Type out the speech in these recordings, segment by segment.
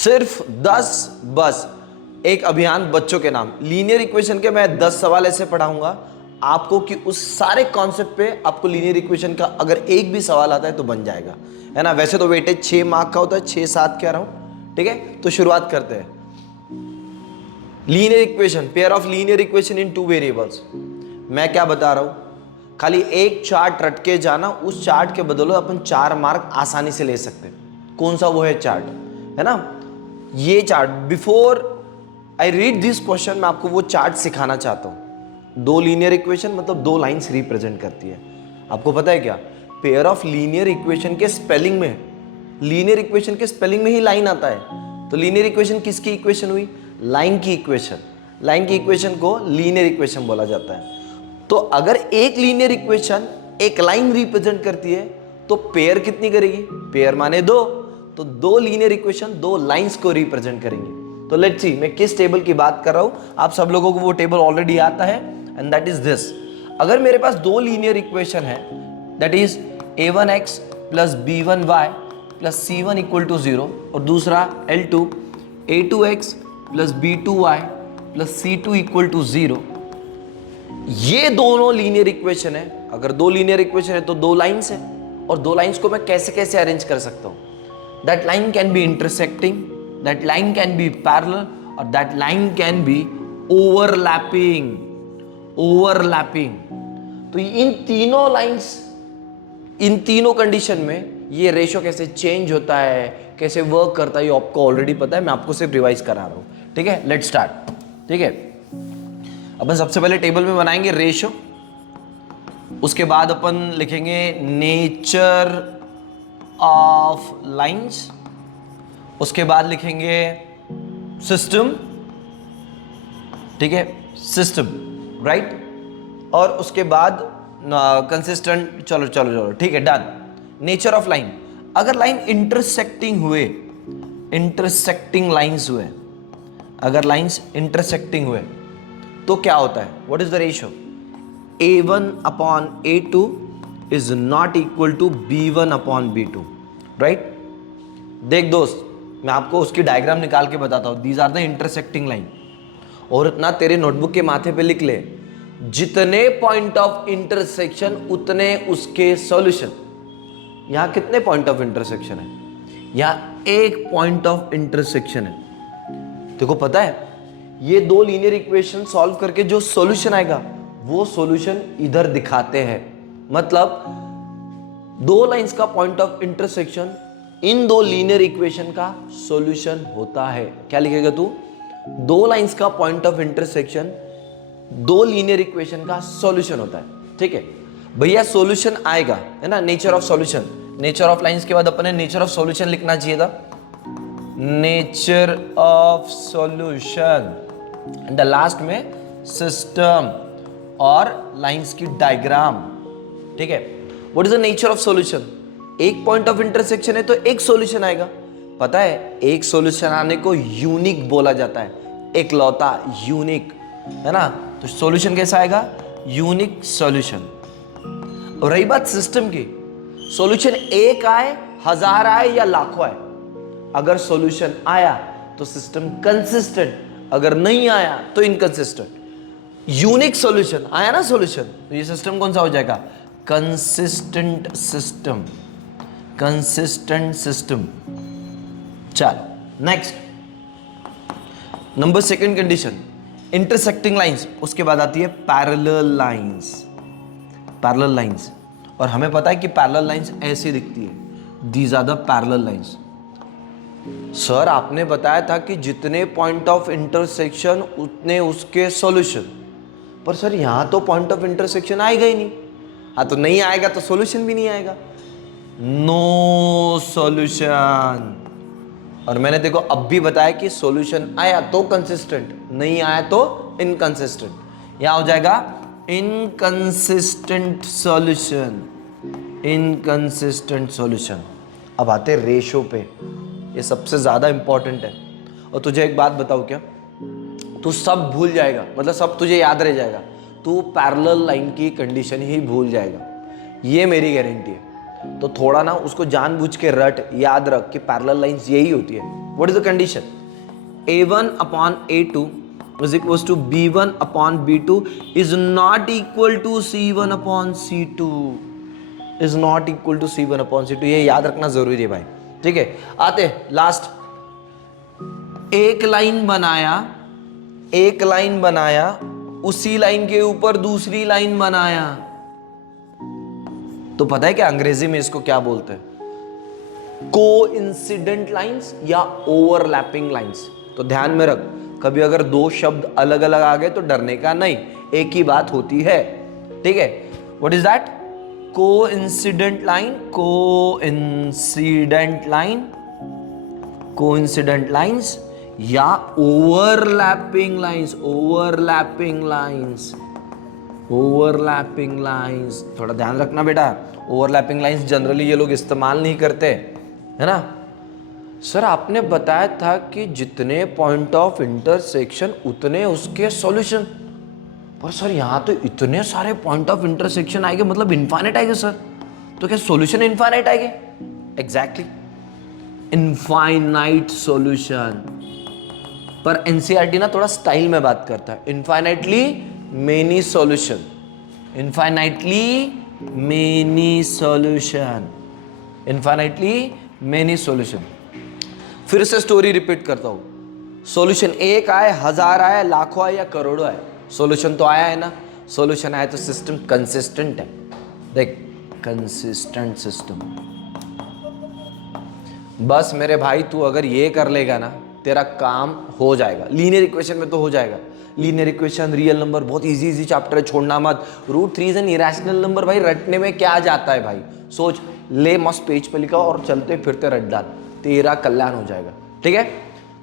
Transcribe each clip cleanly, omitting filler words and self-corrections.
सिर्फ 10 बस एक अभियान बच्चों के नाम, लीनियर इक्वेशन के मैं 10 सवाल ऐसे पढ़ाऊंगा आपको कि उस सारे कॉन्सेप्ट पे आपको लीनियर इक्वेशन का अगर एक भी सवाल आता है तो बन जाएगा, है ना। वैसे तो वेटेज 6 मार्क का होता है, 6-7 कह रहा हूं, ठीक है। तो शुरुआत करते हैं। Linear equation, pair of linear equation in 2 variables. मैं क्या बता रहा हूं, खाली एक चार्ट रट के जाना, उस चार्ट के बदले अपन 4 मार्क आसानी से ले सकते हैं। कौन सा वो है चार्ट, है ना। ये chart, before I read this question मैं आपको वो चार्ट सिखाना चाहता हूं। 2 लीनियर इक्वेशन मतलब 2 लाइंस रिप्रेजेंट करती है। आपको पता है क्या, पेयर ऑफ लीनियर इक्वेशन के स्पेलिंग में, लीनियर इक्वेशन के स्पेलिंग में ही लाइन आता है। तो लीनियर इक्वेशन किसकी इक्वेशन हुई, लाइन की इक्वेशन। लाइन की इक्वेशन को लीनियर इक्वेशन बोला जाता है। तो अगर एक लीनियर इक्वेशन एक लाइन रिप्रेजेंट करती है तो पेयर कितनी करेगी, पेयर माने 2, तो 2 लीनियर इक्वेशन 2 लाइंस को रिप्रेजेंट करेंगे। तो लेट्स सी मैं किस टेबल की बात कर रहा हूं, आप सब लोगों को वो टेबल ऑलरेडी आता है, एंड दैट इज दिस। अगर मेरे पास 2 लीनियर इक्वेशन है, that is a1x plus b1y plus c1 equal to 0, और दूसरा L2 a2x plus b2y plus c2 equal to 0, ये दोनों लीनियर इक्वेशन है। अगर 2 लीनियर इक्वेशन है तो 2 लाइंस है, और 2 लाइंस को मैं कैसे कैसे अरेंज कर सकता हूं, that line can be intersecting, that line can be parallel, or that line can be overlapping। तो इन तीनों लाइंस, इन तीनों कंडीशन में ये रेशो कैसे चेंज होता है, कैसे वर्क करता है, ये आपको ऑलरेडी पता है, मैं आपको सिर्फ रिवाइज करा रहा हूं, ठीक है। लेट्स स्टार्ट, ठीक है। अपन सबसे पहले टेबल में बनाएंगे रेशो, उसके बाद अपन लिखेंगे नेचर ऑफ लाइंस, उसके बाद लिखेंगे सिस्टम, ठीक है, सिस्टम, राइट, और उसके बाद कंसिस्टेंट। चलो ठीक है, डन। नेचर ऑफ लाइन, अगर लाइन इंटरसेक्टिंग हुए, इंटरसेक्टिंग लाइंस हुए, अगर लाइंस इंटरसेक्टिंग हुए तो क्या होता है, what is the ratio, a1 upon a2 is not equal to b1 upon b2, right. देख दोस्त, मैं आपको उसकी डायग्राम निकाल के बताता हूं, these are the intersecting line, और इतना तेरे नोटबुक के माथे पे लिख ले, जितने पॉइंट ऑफ इंटरसेक्शन उतने उसके सॉल्यूशन। यहां कितने पॉइंट ऑफ इंटरसेक्शन है, यहां एक पॉइंट ऑफ इंटरसेक्शन है। देखो पता है, ये 2 लीनियर इक्वेशन सॉल्व करके जो सॉल्यूशन आएगा वो सॉल्यूशन इधर दिखाते हैं। मतलब 2 लाइंस का point of intersection in 2 linear equation का सॉल्यूशन होता है। क्या लिखेगा तू, 2 लाइंस का point of intersection 2 linear equation का सॉल्यूशन होता है, ठीक है भैया। सॉल्यूशन आएगा, है ना, nature of solution. Nature of lines के बाद अपने नेचर ऑफ सॉल्यूशन लिखना चाहिए था, nature of solution, and the last में सिस्टम और लाइंस की डायग्राम, ठीक है। What is the nature of solution, एक पॉइंट ऑफ इंटरसेक्शन है तो एक सॉल्यूशन आएगा। पता है, एक सॉल्यूशन आने को यूनिक बोला जाता है, एकलौता, यूनिक, है ना। तो सॉल्यूशन कैसा आएगा, यूनिक सॉल्यूशन। और रही बात सिस्टम की, सॉल्यूशन एक आए, 1000 आए या लाखों आए, अगर सॉल्यूशन आया तो सिस्टम कंसिस्टेंट, अगर नहीं आया तो इनकंसिस्टेंट। यूनिक सॉल्यूशन आया ना सॉल्यूशन, तो ये सिस्टम कौन सा हो जाएगा, कंसिस्टेंट सिस्टम, कंसिस्टेंट सिस्टम। चलो next, number 2 condition, intersecting lines, उसके बाद आती है पैरेलल लाइंस। पैरेलल लाइंस, और हमें पता है कि पैरेलल लाइंस ऐसी दिखती है, these are the parallel lines. Sir आपने बताया था कि जितने पॉइंट ऑफ इंटरसेक्शन उतने उसके सॉल्यूशन, पर सर यहां तो पॉइंट ऑफ इंटरसेक्शन आएगा ही नहीं। हाँ, तो नहीं आएगा तो सॉल्यूशन भी नहीं आएगा, नो सॉल्यूशन। और मैंने देखो अब भी बताया कि सॉल्यूशन आया तो कंसिस्टेंट, नहीं आया तो इनकंसिस्टेंट। यहां हो जाएगा इनकंसिस्टेंट सॉल्यूशन, इनकंसिस्टेंट सॉल्यूशन। अब आते रेशो पे, ये सबसे ज्यादा इंपॉर्टेंट है। और तुझे एक बात बताऊं क्या, तू सब भूल जाएगा, मतलब सब तुझे याद रह जाएगा, तू पैरेलल लाइन की कंडीशन ही भूल जाएगा, ये मेरी गारंटी है। तो थोड़ा ना उसको जानबूझ के रट, याद रख कि पैरेलल लाइंस यही होती है। What is the condition? A1 upon A2 is equals to B1 upon B2 is not equal to C1 upon C2 is not equal to C1 upon C2. ये याद रखना जरूरी है भाई, ठीक है। आते लास्ट, एक लाइन बनाया, उसी लाइन के ऊपर दूसरी लाइन बनाया, तो पता है क्या अंग्रेजी में इसको क्या बोलते हैं? कोइंसिडेंट लाइंस या ओवरलैपिंग लाइंस। तो ध्यान में रख, कभी अगर दो शब्द अलग अलग आ गए तो डरने का नहीं, एक ही बात होती है, ठीक है। What is that? Coincident lines या ओवरलैपिंग लाइंस। थोड़ा ध्यान रखना बेटा, ओवरलैपिंग लाइंस जनरली ये लोग इस्तेमाल नहीं करते, है ना। सर आपने बताया था कि जितने पॉइंट ऑफ इंटरसेक्शन उतने उसके सॉल्यूशन, पर सर यहाँ तो इतने सारे पॉइंट ऑफ इंटरसेक्शन आएंगे, मतलब इनफाइनाइट आएंगे सर, तो क्या सॉल्यूशन इनफाइनाइट आएंगे? Exactly, infinite solution. पर एनसीईआरटी ना थोड़ा स्टाइल में बात करता है, इनफाइनाइटली मेनी सॉल्यूशन। फिर से स्टोरी रिपीट करता हूं, सॉल्यूशन एक आए, 1000 आए, लाखों आए या करोड़ों आए, सॉल्यूशन तो आया है ना। सॉल्यूशन आया तो सिस्टम कंसिस्टेंट है। देख, कंसिस्टेंट सिस्टम। बस मेरे भाई तू अगर ये कर लेगा ना, तेरा काम हो जाएगा। लीनियर इक्वेशन में तो हो जाएगा, लीनियर इक्वेशन, रियल नंबर, बहुत इजी चैप्टर है, छोड़ना मत। रूट 3 एन इरेशनल नंबर, भाई रटने में क्या जाता है भाई, सोच ले, मस्त पेज पे लिखा और चलते फिरते रट डाल, तेरा कल्याण हो जाएगा, ठीक है।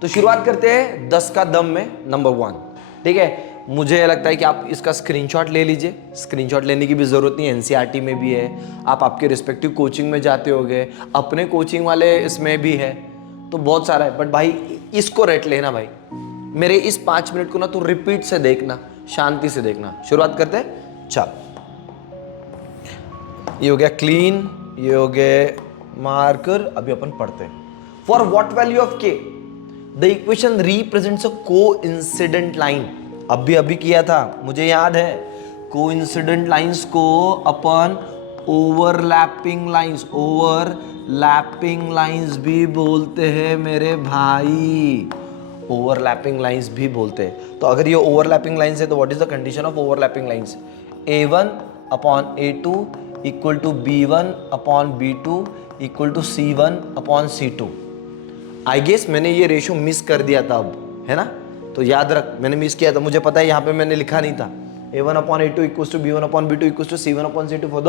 तो शुरुआत करते हैं 10 का दम में, नंबर 1, ठीक है। मुझे लगता है कि आप इसका स्क्रीनशॉट ले लीजिए, स्क्रीनशॉट लेने की भी जरूरत नहीं है, एनसीईआरटी में भी है, आप आपके रिस्पेक्टिव कोचिंग में जाते होगे, अपने कोचिंग वाले इसमें भी है, तो बहुत सारा है। बट भाई इसको रट लेना भाई, मेरे इस 5 मिनट को ना तू रिपीट से देखना, शांति से देखना। शुरुआत करते हैं, चल। ये हो गया क्लीन, ये हो गया मार्कर। अभी अपन पढ़ते हैं। फॉर व्हाट वैल्यू ऑफ के the equation represents a coincident line. अभी किया था, मुझे याद है। कोइंसिडेंट लाइंस को अपन ओवरलैपिंग लाइंस भी बोलते हैं मेरे भाई, ओवरलैपिंग लाइंस भी बोलते हैं। तो अगर ये ओवरलैपिंग लाइंस है तो what is the condition of overlapping lines? A1 upon A2 equal to B1 upon B2 equal to C1 upon C2। I guess मैंने ये रेशो मिस कर दिया था अब, है ना। तो याद रख, मैंने मिस किया था, मुझे पता है यहाँ पे मैंने लिखा नहीं था। A1 upon A2 equal to B1 upon B2 equal to C1 upon C2 for the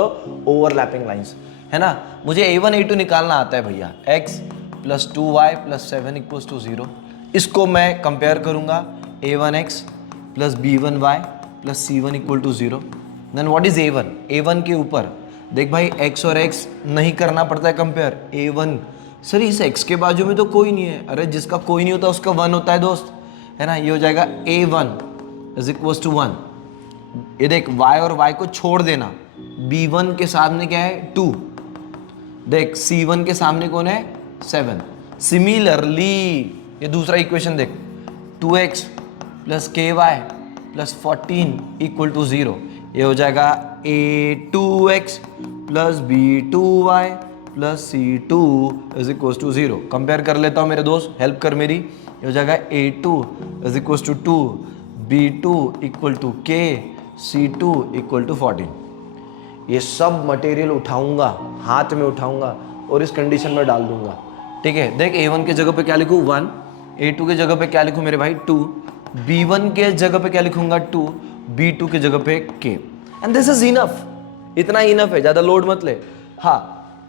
overlapping lines, है ना। मुझे A1 A2 निकालना आता है भैया। x plus 2y plus 7 equal to 0। इसको मैं कंपेयर करूंगा, A1x plus B1y plus C1 equal to 0। Then what is A1? A1 के ऊपर देख भाई, x और x नहीं करना पड़ता है कंपेयर। A1, सर इस x के बाजू में तो कोई नहीं है। अरे जिसका कोई नहीं होता उसका 1 होता है दोस्त, है ना। ये हो जाएगा A1 इज इक्वल टू 1। ये देख, y और y को छोड़ देना, B1 के सामने क्या है? 2। देख, C1 के सामने कौन है? 7। सिमिलरली ये दूसरा इक्वेशन देख, 2x plus KY plus 14 equal to 0। ये हो जाएगा A2x plus B2y plus C2 is equal to 0। Compare कर लेता हूँ मेरे दोस्त, हेल्प कर मेरी। ये हो जाएगा A2 is equal to 2, B2 equal to K, C2 equal to 14। ये सब मटेरियल उठाऊंगा, हाथ में उठाऊंगा और इस कंडीशन में डाल दूंगा, ठीक है। देख, A1 के जगह पे क्या लिखूँ? 1। A2 के जगह पे क्या लिखूँ मेरे भाई? 2। B1 के जगह पे क्या लिखूंगा? 2। B2 के जगह पे K। And this is enough, इतना इनफ है, ज़्यादा लोड मत ले। हाँ,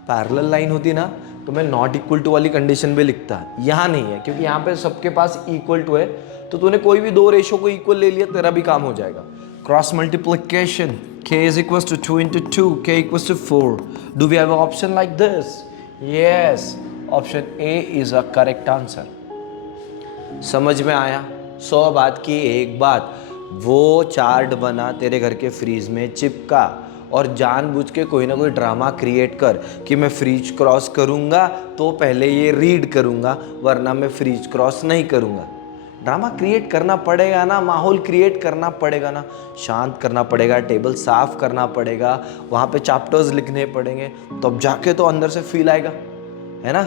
पैरेलल लाइन होती ना तो मैं नॉट इक्वल टू वाली कंडीशन भी लिखता, यहाँ नहीं है क्योंकि यहाँ पे सबके पास इक्वल टू है। तो तूने कोई भी दो रेशो को इक्वल ले लिया, तेरा भी काम हो जाएगा। Cross multiplication, k is equals to 2 into 2, k equals to 4. Do we have an option like this? Yes, option A is a correct answer. समझ में आया? 100 बात की एक बात, वो चार्ट बना तेरे घर के फ्रीज में चिपका, और जानबूझ के कोई ना कोई ड्रामा क्रिएट कर कि मैं फ्रीज क्रॉस करूँगा तो पहले ये रीड करूँगा वरना मैं फ्रीज क्रॉस नहीं करूँगा। ड्रामा क्रिएट करना पड़ेगा ना, माहौल क्रिएट करना पड़ेगा ना, शांत करना पड़ेगा, टेबल साफ करना पड़ेगा, वहाँ पे चैप्टर्स लिखने पड़ेंगे, तब तो जाके तो अंदर से फील आएगा, है ना।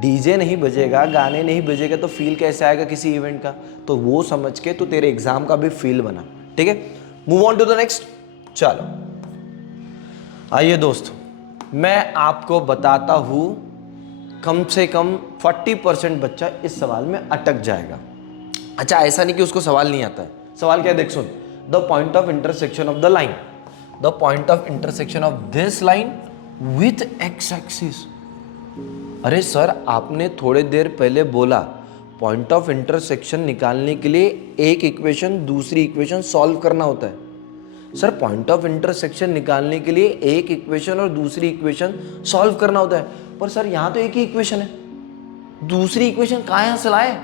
डीजे नहीं बजेगा, गाने नहीं बजेगा तो फील कैसे आएगा किसी इवेंट का। तो वो समझ के तो तेरे एग्जाम का भी फील बना, ठीक है। Move on to the next. चलो आइए दोस्तों, मैं आपको बताता हूं कम से कम 40% बच्चा इस सवाल में अटक जाएगा। अच्छा, ऐसा नहीं कि उसको सवाल नहीं आता है। सवाल क्या है देख सुन। The point of intersection of the line, the point of intersection of this line with x axis. अरे सर, आपने थोड़ी देर पहले बोला पॉइंट ऑफ इंटरसेक्शन निकालने के लिए एक इक्वेशन दूसरी इक्वेशन सॉल्व करना होता है। सर, पॉइंट ऑफ इंटरसेक्शन निकालने के लिए एक इक्वेशन और दूसरी इक्वेशन सॉल्व करना होता है, पर सर यहां तो एक ही इक्वेशन है, दूसरी इक्वेशन कहां से लाए।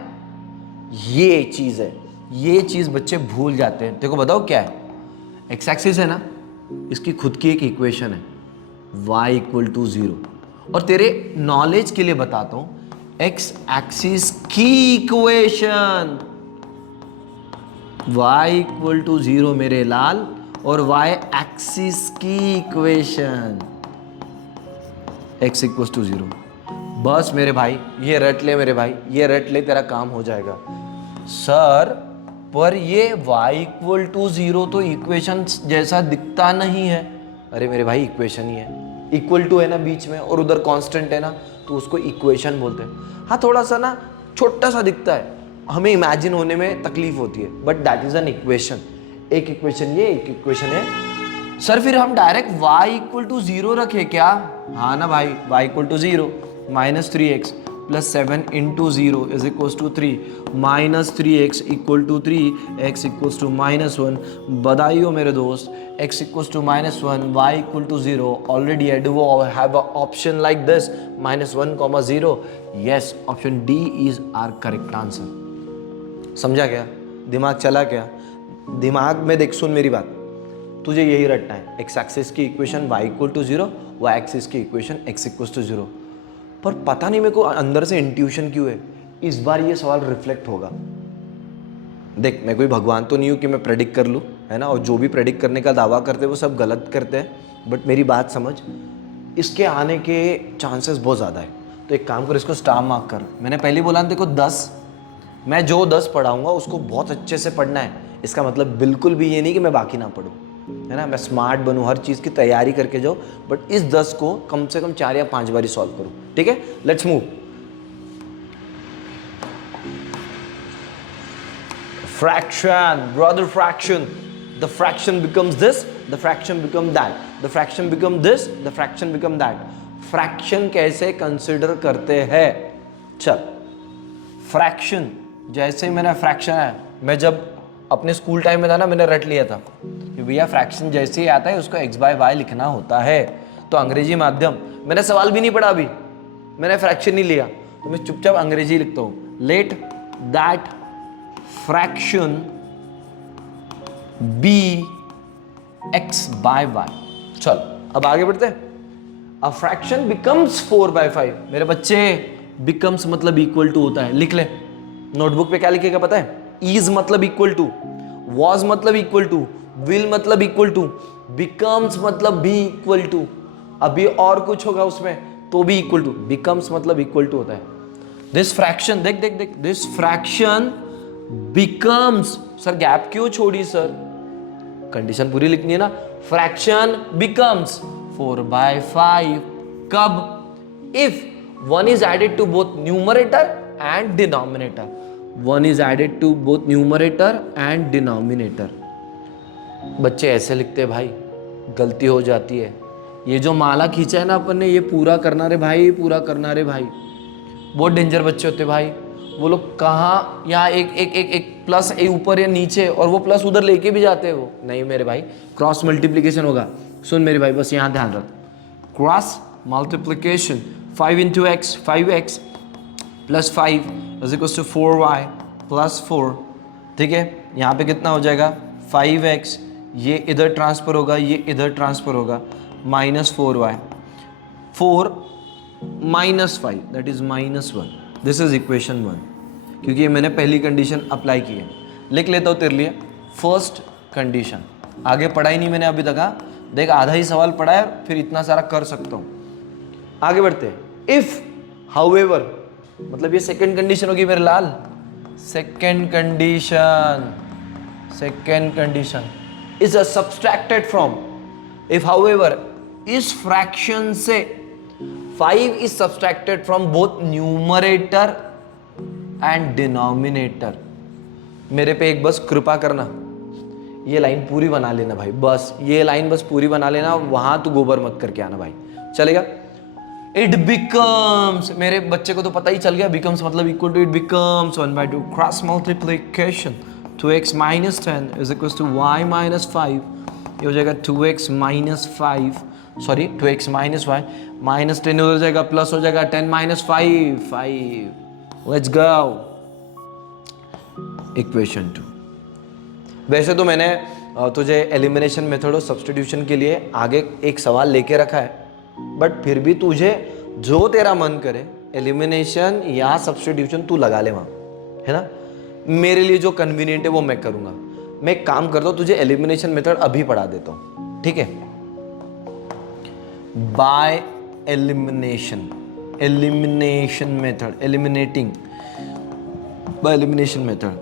ये चीज है, ये चीज बच्चे भूल जाते हैं। देखो बताओ क्या है। एक्स एक्सिस है ना, इसकी खुद की एक इक्वेशन है y इक्वल टू 0। और तेरे नॉलेज के लिए बताता हूं, एक्स एक्सिस की इक्वेशन y इक्वल टू 0 मेरे लाल, और y एक्सिस की इक्वेशन x इक्वल टू 0। बस मेरे भाई ये रट ले, मेरे भाई ये रट ले, तेरा काम हो जाएगा। सर पर ये y इक्वल टू 0 तो इक्वेशन जैसा दिखता नहीं है। अरे मेरे भाई इक्वेशन ही है, इक्वल टू है ना बीच में और उधर कांस्टेंट है ना, तो उसको इक्वेशन बोलते हैं। हाँ थोड़ा सा ना छोटा सा दिखता है, हमें इमेजिन होने में तकलीफ होती है, but that is an equation. एक इक्वेशन ये, एक इक्वेशन है। सर फिर हम डायरेक्ट y इक्वल टू 0 रखे क्या। हाँ ना भाई, y equal to 0 minus 3x plus 7 into 0 is equal to 3 minus 3x equal to 3 x equal to minus 1। बधाई हो मेरे दोस्त, x equal to minus 1 y equal to 0। Already I do have a option like this minus 1 comma 0। Yes, option D is our correct answer. समझा क्या, दिमाग चला क्या। दिमाग में देख, सुन मेरी बात, तुझे यही रटना है। एक्स एक्सिस की equation y equal to 0, y axis की इक्वेशन x इक्वल टू 0। पर पता नहीं मेरे को अंदर से इंट्यूशन क्यों है, इस बार ये सवाल रिफ्लेक्ट होगा। देख, मैं कोई भगवान तो नहीं हूँ कि मैं प्रेडिक्ट कर लूँ, है ना, और जो भी प्रेडिक्ट करने का दावा करते हैं वो सब गलत करते हैं। बट मेरी बात समझ, इसके आने के चांसेस बहुत ज़्यादा है। तो एक काम कर, इसको स्टार मार्क कर। मैंने पहले बोला ना देखो 10, मैं जो 10 पढ़ाऊँगा उसको बहुत अच्छे से पढ़ना है। इसका मतलब बिल्कुल भी ये नहीं कि मैं बाकी ना पढूं, है ना, मैं स्मार्ट बनूं, हर चीज़ की तैयारी करके जाऊं, बट इस 10 को कम से कम 4 या 5 बार सॉल्व करूं, ठीक है। Let's move. Fraction, brother fraction. The fraction becomes this, the fraction become that, the fraction become this, the fraction become that. Fraction कैसे कंसिडर करते हैं। चल, फ्रैक्शन जैसे मैंने फ्रैक्शन है, मैं जब अपने स्कूल टाइम में था ना, मैंने रट लिया था कि भैया फ्रैक्शन जैसे ही आता है उसको x बाय y लिखना होता है। तो अंग्रेजी माध्यम, मैंने सवाल भी नहीं पढ़ा अभी, मैंने फ्रैक्शन नहीं लिया, तो मैं चुपचाप अंग्रेजी लिखता हूँ। Let that fraction be x by y। चल अब आगे बढ़ते हैं। A fraction becomes 4/5। मेरे बच्चे, बिकम्स मतलब इक्वल टू होता है, लिख ले। नोटबुक पे क्या लिखेगा पता है। इज मतलब इक्वल टू, वॉज मतलब इक्वल टू, विल मतलब इक्वल टू, बिकम्स मतलब भी इक्वल टू। अभी और कुछ होगा उसमें तो भी इक्वल टू, बिकम्स मतलब इक्वल टू होता है। दिस फ्रैक्शन, देख देख देख, this fraction becomes. Sir gap क्यों छोड़ी सर, कंडीशन पूरी लिखनी है ना। फ्रैक्शन बिकम्स 4/5 कब, if 1 is added to both numerator and denominator. 1 is added to both numerator and denominator. बच्चे ऐसे लिखते हैं भाई, गलती हो जाती है। ये जो माला खींचा है ना अपन ने, ये पूरा करना रे भाई, पूरा करना रे भाई। बहुत डेंजर बच्चे होते भाई, वो लोग कहाँ यहाँ एक एक एक एक प्लस ऊपर या नीचे, और वो प्लस उधर लेके भी जाते हैं। वो नहीं मेरे भाई, क्रॉस मल्टीप्लीकेशन होगा। सुन मेरे भाई, बस यहाँ ध्यान रख, cross multiplication 5 into x, 5x plus 5 is equal to 4y plus 4, ठीक है। यहाँ पे कितना हो जाएगा 5x ये इधर ट्रांसफर होगा, ये इधर ट्रांसफर होगा, -4y, 4 -5 that is -1। This is equation 1, क्योंकि ये मैंने पहली कंडीशन अप्लाई की है। लिख लेता हूँ तेरे लिए फर्स्ट कंडीशन। आगे पढ़ा ही नहीं मैंने अभी तक। हाँ देख, आधा ही सवाल पढ़ा है, फिर इतना सारा कर सकता हूँ। आगे बढ़ते हैं। इफ हाउएवर, मतलब ये सेकंड कंडीशन होगी मेरे लाल। Second condition is a subtracted from, if however इस फ्रैक्शन से 5 is subtracted from both numerator and denominator. मेरे पे एक बस कृपा करना, ये लाइन पूरी बना लेना भाई, बस ये लाइन बस पूरी बना लेना, वहां तू गोबर मत करके आना भाई, चलेगा। इट बिकम्स, मेरे बच्चे को तो पता ही चल गया, बिकम्स मतलब equal to, it becomes 1/2 cross multiplication 2x minus 10 is equals to y minus 5, ये हो जाएगा 2x minus 5, sorry 2x minus y minus 10 हो जाएगा, प्लस हो जाएगा 10 minus 5। Let's go equation 2। वैसे तो मैंने तुझे एलिमिनेशन मेथड और सब्स्टिट्यूशन के लिए आगे एक सवाल लेके रखा है, बट फिर भी तुझे जो तेरा मन करे एलिमिनेशन या सब्स्टिट्यूशन तू लगा ले वहाँ, है ना। मेरे लिए जो कन्वीनियंट है वो मैं करूँगा। मैं एक काम करता हूँ, तुझे एलिमिनेशन मेथड अभी पढ़ा देता हूँ, ठीक है। By elimination method, eliminating by elimination method.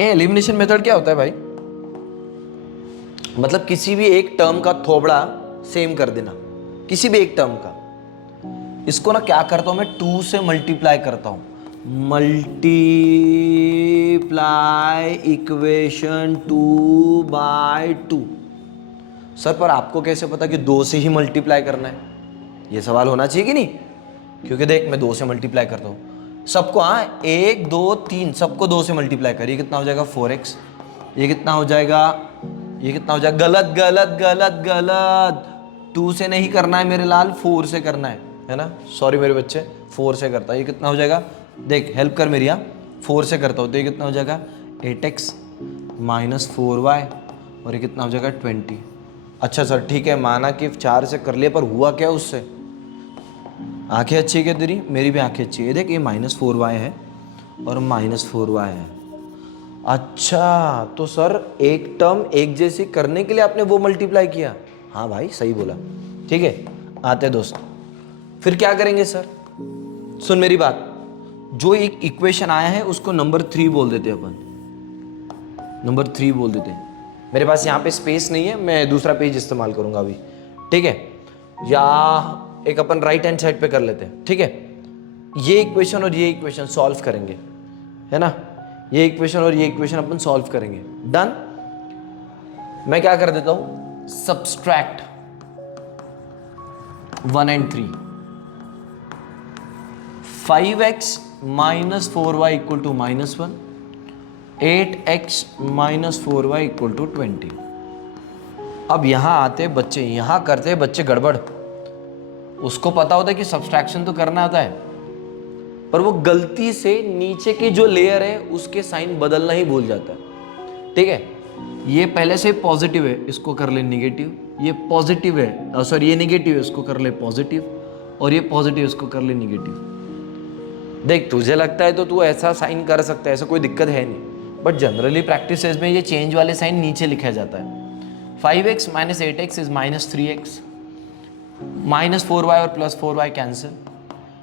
Elimination method क्या होता है भाई? मतलब किसी भी एक टर्म का थोबड़ा सेम कर देना, किसी भी एक टर्म का। इसको ना क्या करता हूं मैं, 2 से मल्टीप्लाई करता हूं, मल्टीप्लाई इक्वेशन 2/2। सर पर आपको कैसे पता कि 2 से ही मल्टीप्लाई करना है? ये सवाल होना चाहिए कि नहीं? क्योंकि देख मैं 2 से मल्टीप्लाई करता हूँ सबको, हाँ 1 2 3 सबको 2 से मल्टीप्लाई करिए, कितना हो जाएगा 4x। ये कितना हो जाएगा, ये कितना हो जाएगा, गलत गलत गलत गलत, 2 से नहीं करना है मेरे लाल, 4 से करना है ना। सॉरी मेरे बच्चे, 4 से करता है। ये कितना हो जाएगा, देख हेल्प कर मेरी, यहाँ 4 से करता हूँ तो ये कितना हो जाएगा 8x minus 4y, और ये कितना हो जाएगा 20। अच्छा सर ठीक है, माना कि 4 से कर लिया, पर हुआ क्या उससे? आंखें अच्छी है क्या तेरी? मेरी भी आंखें अच्छी है। देख ये -4y है और -4y है। अच्छा तो सर एक टर्म एक जैसी करने के लिए आपने वो मल्टीप्लाई किया? हाँ भाई सही बोला, ठीक है। आते दोस्त, फिर क्या करेंगे सर? सुन मेरी बात, जो एक इक्वेशन आया है उसको नंबर 3 बोल देते अपन, नंबर 3 बोल देते हैं। मेरे पास यहाँ पे स्पेस नहीं है, मैं दूसरा पेज इस्तेमाल करूंगा अभी, ठीक है। या एक अपन राइट हैंड साइड पे कर लेते हैं, ठीक है। ये इक्वेशन और ये इक्वेशन सॉल्व करेंगे, है ना। ये इक्वेशन और ये इक्वेशन अपन सॉल्व करेंगे, डन। मैं क्या कर देता हूं, subtract 1 and 3, 5x minus 4y equal to -1, 8x minus 4y equal to 20। अब यहां आते बच्चे, यहां करते बच्चे गड़बड़। उसको पता होता है कि सब्सट्रैक्शन तो करना होता है, पर वो गलती से नीचे की जो लेयर है उसके साइन बदलना ही भूल जाता है, ठीक है। ये पहले से पॉजिटिव है, इसको कर ले निगेटिव। ये पॉजिटिव है, सॉरी ये निगेटिव है, इसको कर ले पॉजिटिव। और ये पॉजिटिव, इसको कर ले निगेटिव। देख तुझे लगता है तो तू ऐसा साइन कर सकता है, ऐसा कोई दिक्कत है नहीं, बट जनरली प्रैक्टिस में ये चेंज वाले साइन नीचे लिखा जाता है। 5x minus 8x is -3x, -4y और +4y कैंसिल,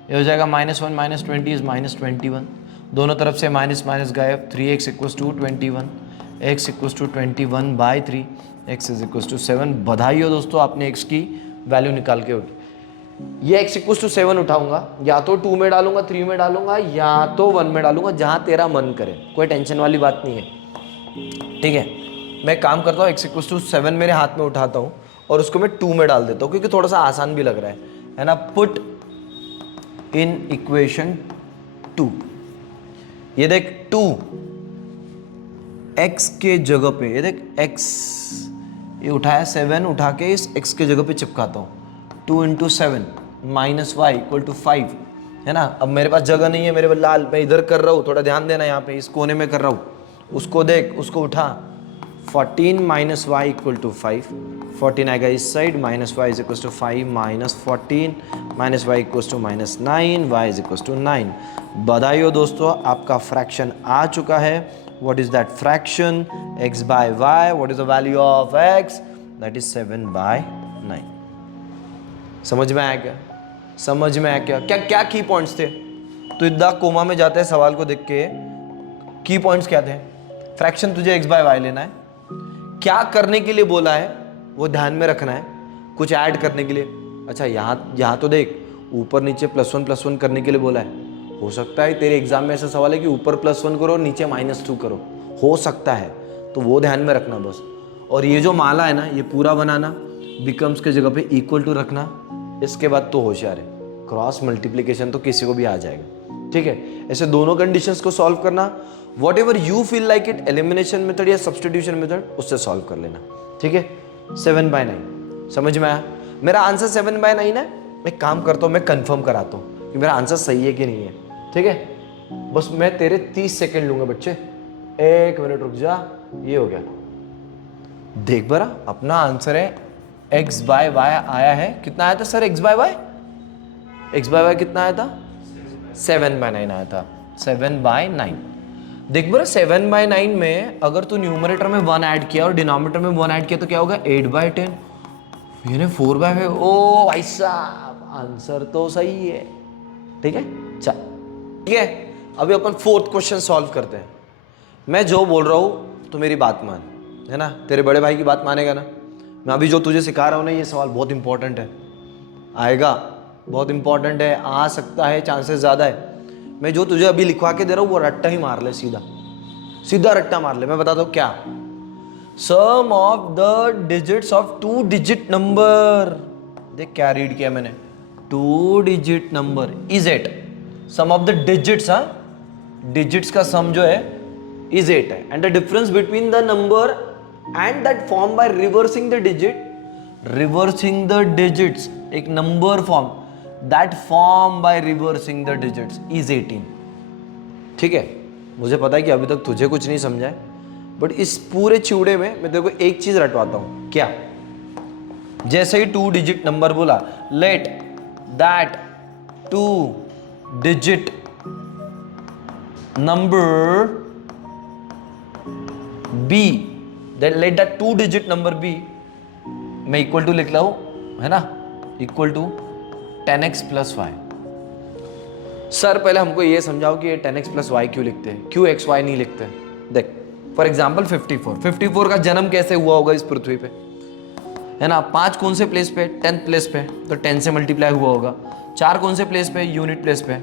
ये हो जाएगा -1 minus 20 is -21, दोनों तरफ से माइनस माइनस गायब। 3x equals to 21, x equals to 21/3, x is equals to 7। बधाई हो दोस्तों, आपने x की वैल्यू निकाल के उठी। ये x इक्वल्स टू 7 उठाऊंगा, या तो 2 में डालूंगा, 3 में डालूंगा, या तो 1 में डालूंगा, जहां तेरा मन करे, कोई टेंशन वाली बात नहीं है, ठीक है। मैं काम करता हूँ, x इक्वल्स टू 7 मेरे हाथ में उठाता हूँ और उसको मैं 2 में डाल देता हूँ, क्योंकि थोड़ा सा आसान भी लग रहा है ना। पुट इन इक्वेशन 2, ये देख 2 x के जगह पे, ये देख x, ये उठाया 7, उठा के इस x के जगह पे चिपकाता हूँ। 2 × 7 -y = 5, है ना। अब मेरे पास जगह नहीं है मेरे लाल, मैं इधर कर रहा हूँ, थोड़ा ध्यान देना, यहाँ पे इस कोने में कर रहा हूँ। उसको देख, उसको उठा, 14 माइनस वाई इक्वल टू 5, 14 आएगा इस side, minus y is equal to 5 minus 14 minus y equal to minus 9, y is equal to 9। बधाई हो दोस्तों, आपका फ्रैक्शन आ चुका है। What is that fraction? x by y। What is the value of x? That is 7/9। समझ में आया क्या? समझ में आया क्या? क्या क्या की पॉइंट्स थे? तो इतना कोमा में जाते हैं सवाल को देख के, की पॉइंट्स क्या थे? फ्रैक्शन तुझे x बाय वाई लेना है, क्या करने के लिए बोला है वो ध्यान में रखना है, कुछ ऐड करने के लिए। अच्छा यहाँ तो देख, ऊपर नीचे +1 करने के लिए बोला है। हो सकता है तेरे एग्जाम में ऐसा सवाल है कि ऊपर +1 करो नीचे -2 करो, हो सकता है, तो वो ध्यान में रखना बस। और ये जो माला है ना, ये पूरा बनाना, बिकम्स के जगह पे इक्वल टू रखना, इसके बाद तो होशियार है। क्रॉस मल्टीप्लीकेशन तो किसी को भी आ जाएगा, ठीक है। ऐसे दोनों कंडीशंस को सॉल्व करना, what ever you feel like it, elimination method या सब्सटीट्यूशन मेथड, उससे सॉल्व कर लेना, ठीक है। 7/9 समझ में आया? मेरा आंसर 7/9 है। मैं काम करता हूँ, मैं कंफर्म कराता हूँ कि मेरा आंसर सही है कि नहीं है, ठीक है। बस मैं तेरे 30 सेकेंड लूंगा बच्चे, 1 मिनट रुक जा। ये हो गया, देख बरा, अपना आंसर है x बाय वाई आया है। कितना आया था sir x by y? x by y कितना आया था? 7/9 आया था, 7/9। देख बरा, 7/9 में अगर तू न्यूमरेटर में 1 ऐड किया और डिनोमिनेटर में 1 ऐड किया तो क्या होगा? 8/10, यानी 4/5। ओ भाई साहब, आंसर तो सही है, ठीक है। चल ठीक है, अभी अपन 4th क्वेश्चन सॉल्व करते हैं। मैं जो बोल रहा हूँ तो मेरी बात मान, है ना। तेरे बड़े भाई की बात मानेगा ना। मैं अभी जो तुझे सिखा रहा हूँ ना, ये सवाल बहुत इंपॉर्टेंट है, आएगा, बहुत इंपॉर्टेंट है, आ सकता है, चांसेस ज़्यादा है। मैं जो तुझे अभी लिखवा के दे रहा हूँ वो रट्टा ही मार ले, सीधा सीधा रट्टा मार ले। मैं बताता हूँ क्या। Sum of the digits of 2 digit number, देख क्या रीड किया मैंने, 2 digit number is 8। Sum of the digits, digits का सम जो है इज 8 है, and the difference between the number and that form by reversing the digit, reversing the digits, एक number form that form by reversing the digits is 18। ठीक है, मुझे पता है कि अभी तक तुझे कुछ नहीं समझा है, बट इस पूरे चूड़े में मैं तेरे को एक चीज रटवाता हूं। क्या? जैसे ही 2 डिजिट नंबर बोला, let that 2 digit number be, let that 2 digit number be, मैं इक्वल टू लिख रहा हूं, है ना, equal to 10x plus y. Sir पहले हमको ये समझाओ कि ये 10x प्लस वाई क्यों लिखते हैं, क्यों एक्स वाई नहीं लिखते? देख, फॉर एग्जाम्पल 54 का जन्म कैसे हुआ होगा इस पृथ्वी पे, है ना। 5 कौन से प्लेस पे? 10th प्लेस पे, तो 10 से मल्टीप्लाई हुआ होगा। 4 कौन से प्लेस पे? यूनिट प्लेस पे।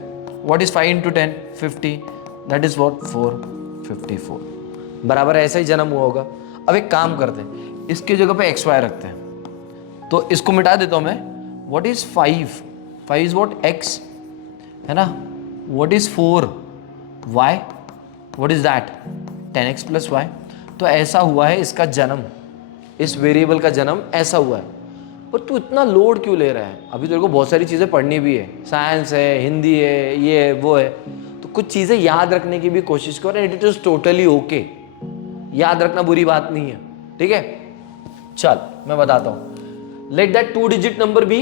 What is 5 into 10? 50, that is what 454, बराबर ऐसा ही जन्म हुआ होगा। अब एक काम करते हैं, इसकी जगह पे एक्स वाई रखते हैं, तो इसको मिटा देता हूं मैं। What is 5? 5 is what? X, है ना। What is 4? Y. What is that? 10x plus y. तो ऐसा हुआ है इसका जन्म, इस वेरिएबल का जन्म ऐसा हुआ है। पर तू इतना लोड क्यों ले रहा है? अभी तेरे को बहुत सारी चीज़ें पढ़नी भी है, साइंस है, हिंदी है, ये है, वो है, तो कुछ चीज़ें याद रखने की भी कोशिश कर। And it is totally okay, याद रखना बुरी बात नहीं है, ठीक है। चल मैं बताता हूँ। Let that 2 digit number be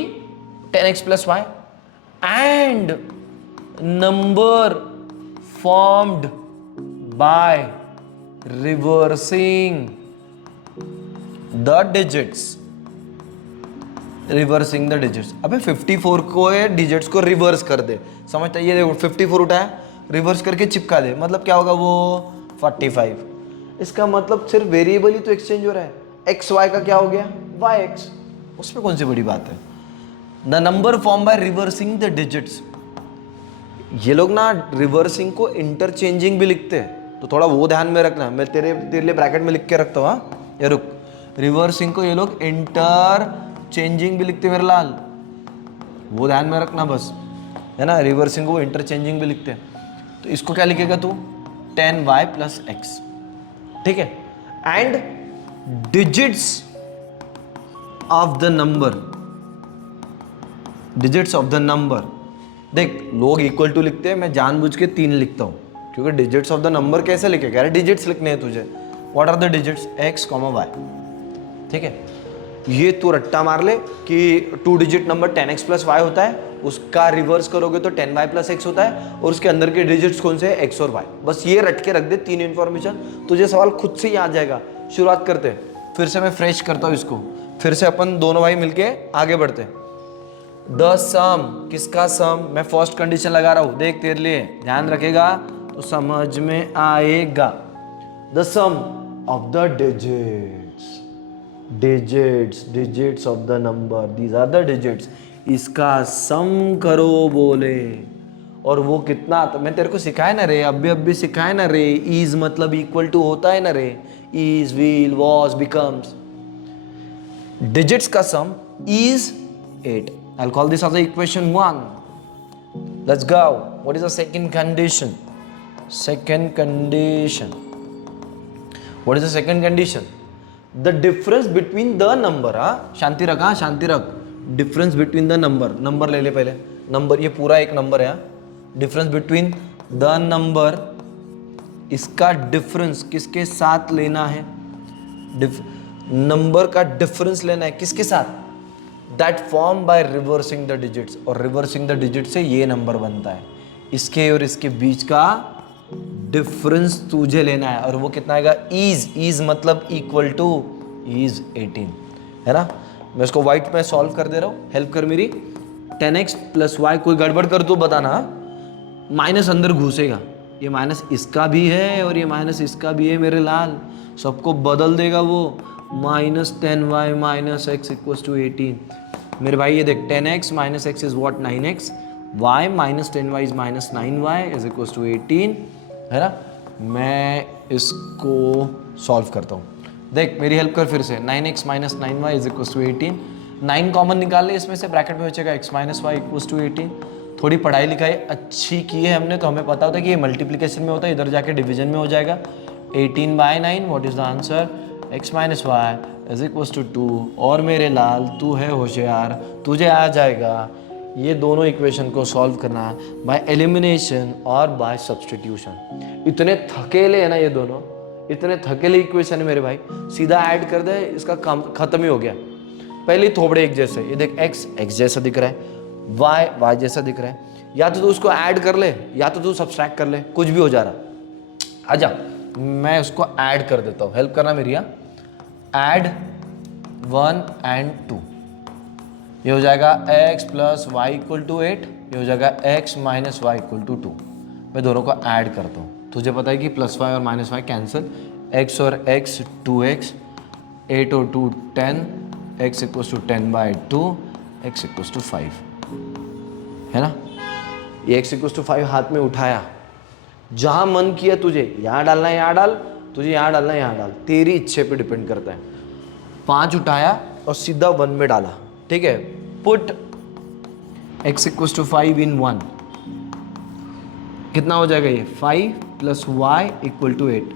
10x plus y and number formed by reversing the digits, reversing the digits. अबे 54 को डिजिट्स को रिवर्स कर दे, समझता है? ये देखो 54 उठाया, रिवर्स करके चिपका दे, मतलब क्या होगा वो 45। इसका मतलब सिर्फ वेरिएबल ही तो एक्सचेंज हो रहा है। एक्स वाई का क्या हो गया? वाई एक्स, उसमें कौन सी बड़ी बात है। The number form by reversing the digits, ये लोग ना रिवर्सिंग को इंटरचेंजिंग भी लिखते हैं, तो थोड़ा वो ध्यान में रखना। मैं तेरे लिए ब्रैकेट में लिख के रखता हूँ, हाँ ये रुक। रिवर्सिंग को ये लोग इंटरचेंजिंग भी लिखते हैं मेरे लाल, वो ध्यान में रखना बस, है ना। रिवर्सिंग को इंटरचेंजिंग भी लिखते हैं, तो इसको क्या लिखेगा तू? 10y प्लस एक्स, ठीक है। And digits of the number, digits of the number, देख लोग इक्वल टू लिखते हैं, मैं जानबूझ के 3 लिखता हूं, क्योंकि डिजिट्स ऑफ द नंबर कैसे लिखेगा? अरे डिजिट्स लिखने हैं तुझे, what are the digits x, y, ठीक है। ये तू रट्टा मार ले कि 2 digit number 10x plus y होता है, उसका रिवर्स करोगे तो 10y प्लस x होता है, और उसके अंदर के डिजिट्स कौन से हैं, x और y। बस ये रट के रख दे 3 इंफॉर्मेशन, तुझे सवाल खुद से ही आ जाएगा। शुरुआत करते हैं, फिर से मैं फ्रेश करता हूँ इसको, फिर से अपन दोनों भाई मिलके आगे बढ़ते हैं। द सम, किसका सम, मैं फर्स्ट कंडीशन लगा रहा हूँ, देख तेरे लिए ध्यान रखेगा तो समझ में आएगा। The sum of the digits of the number, these are the digits, इसका सम करो बोले। और वो कितना, तो मैं तेरे को सिखाया ना रे, अभी सिखाया ना रे, इज मतलब इक्वल टू होता है ना रे, is, will, was, becomes. Digits का सम is 8. I'll call this as equation 1. Let's go. What is the second condition? What is the second condition? The difference between the number, शांति रख, difference between the number ले ले पहले, number, ये पूरा एक number है, difference between the number, इसका difference किसके साथ लेना है, नंबर का डिफरेंस लेना है किसके साथ, that form by reversing the digits, और रिवर्सिंग द डिजिट से ये नंबर बनता है, इसके और इसके बीच का डिफरेंस तुझे लेना है, और वो कितना आएगा, इज मतलब इक्वल टू इज 18, है ना। मैं इसको व्हाइट में सॉल्व कर दे रहा हूँ, हेल्प कर मेरी। 10x प्लस वाई, कोई गड़बड़ कर तो बताना, माइनस अंदर घुसेगा, ये माइनस इसका भी है और ये माइनस इसका भी है मेरे लाल, सबको बदल देगा वो, -10y minus x equals to 18। मेरे भाई ये देख, 10x minus x is what, 9x, y minus 10y is minus 9y is equals to 18, है ना। मैं इसको सॉल्व करता हूँ, देख मेरी हेल्प कर फिर से, 9x minus 9y is equals to 18, 9 common निकाल ले इसमें से, ब्रैकेट में बचेगा x minus y equals to 18। थोड़ी पढ़ाई लिखाई अच्छी की है हमने, तो हमें पता होता है कि ये मल्टीप्लिकेशन में होता है, इधर जाके डिवीजन में हो जाएगा। 18/9, what is the answer, x minus y is equals to 2। और मेरे लाल तू है होशियार, तुझे आ जाएगा ये दोनों इक्वेशन को सॉल्व करना बाय एलिमिनेशन और बाय सब्सटीट्यूशन। इतने थकेले है ना ये दोनों, इतने थकेले इक्वेशन है मेरे भाई, सीधा ऐड कर दे, इसका काम खत्म ही हो गया। पहले थोबड़े एक जैसे, ये देख x जैसा दिख रहा है, y जैसा दिख रहा है, या तो तू उसको ऐड कर ले या तो तू सब्सट्रैक्ट कर ले, कुछ भी हो जा रहा। आजा मैं उसको ऐड कर देता हूँ, हेल्प करना मेरी, ऐड 1 and 2, ये हो जाएगा x plus y equal to 8, ये हो जाएगा x minus y equal to 2। मैं दोनों को ऐड करता हूँ, तुझे पता है कि प्लस वाई और माइनस वाई कैंसिल, x और x 2x, 8 और 2 10, x equals to 10/2, x equals to 5, है ना। ये x इक्वल्स टू 5 हाथ में उठाया, जहाँ मन किया तुझे यहाँ डालना है यहाँ डाल, तुझे यहाँ डालना है यहाँ डाल, तेरी इच्छे पे डिपेंड करता है। 5 उठाया और सीधा 1 में डाला, ठीक है। Put x equals to 5 in 1, कितना हो जाएगा ये, 5 प्लस वाई इक्वल टू 8,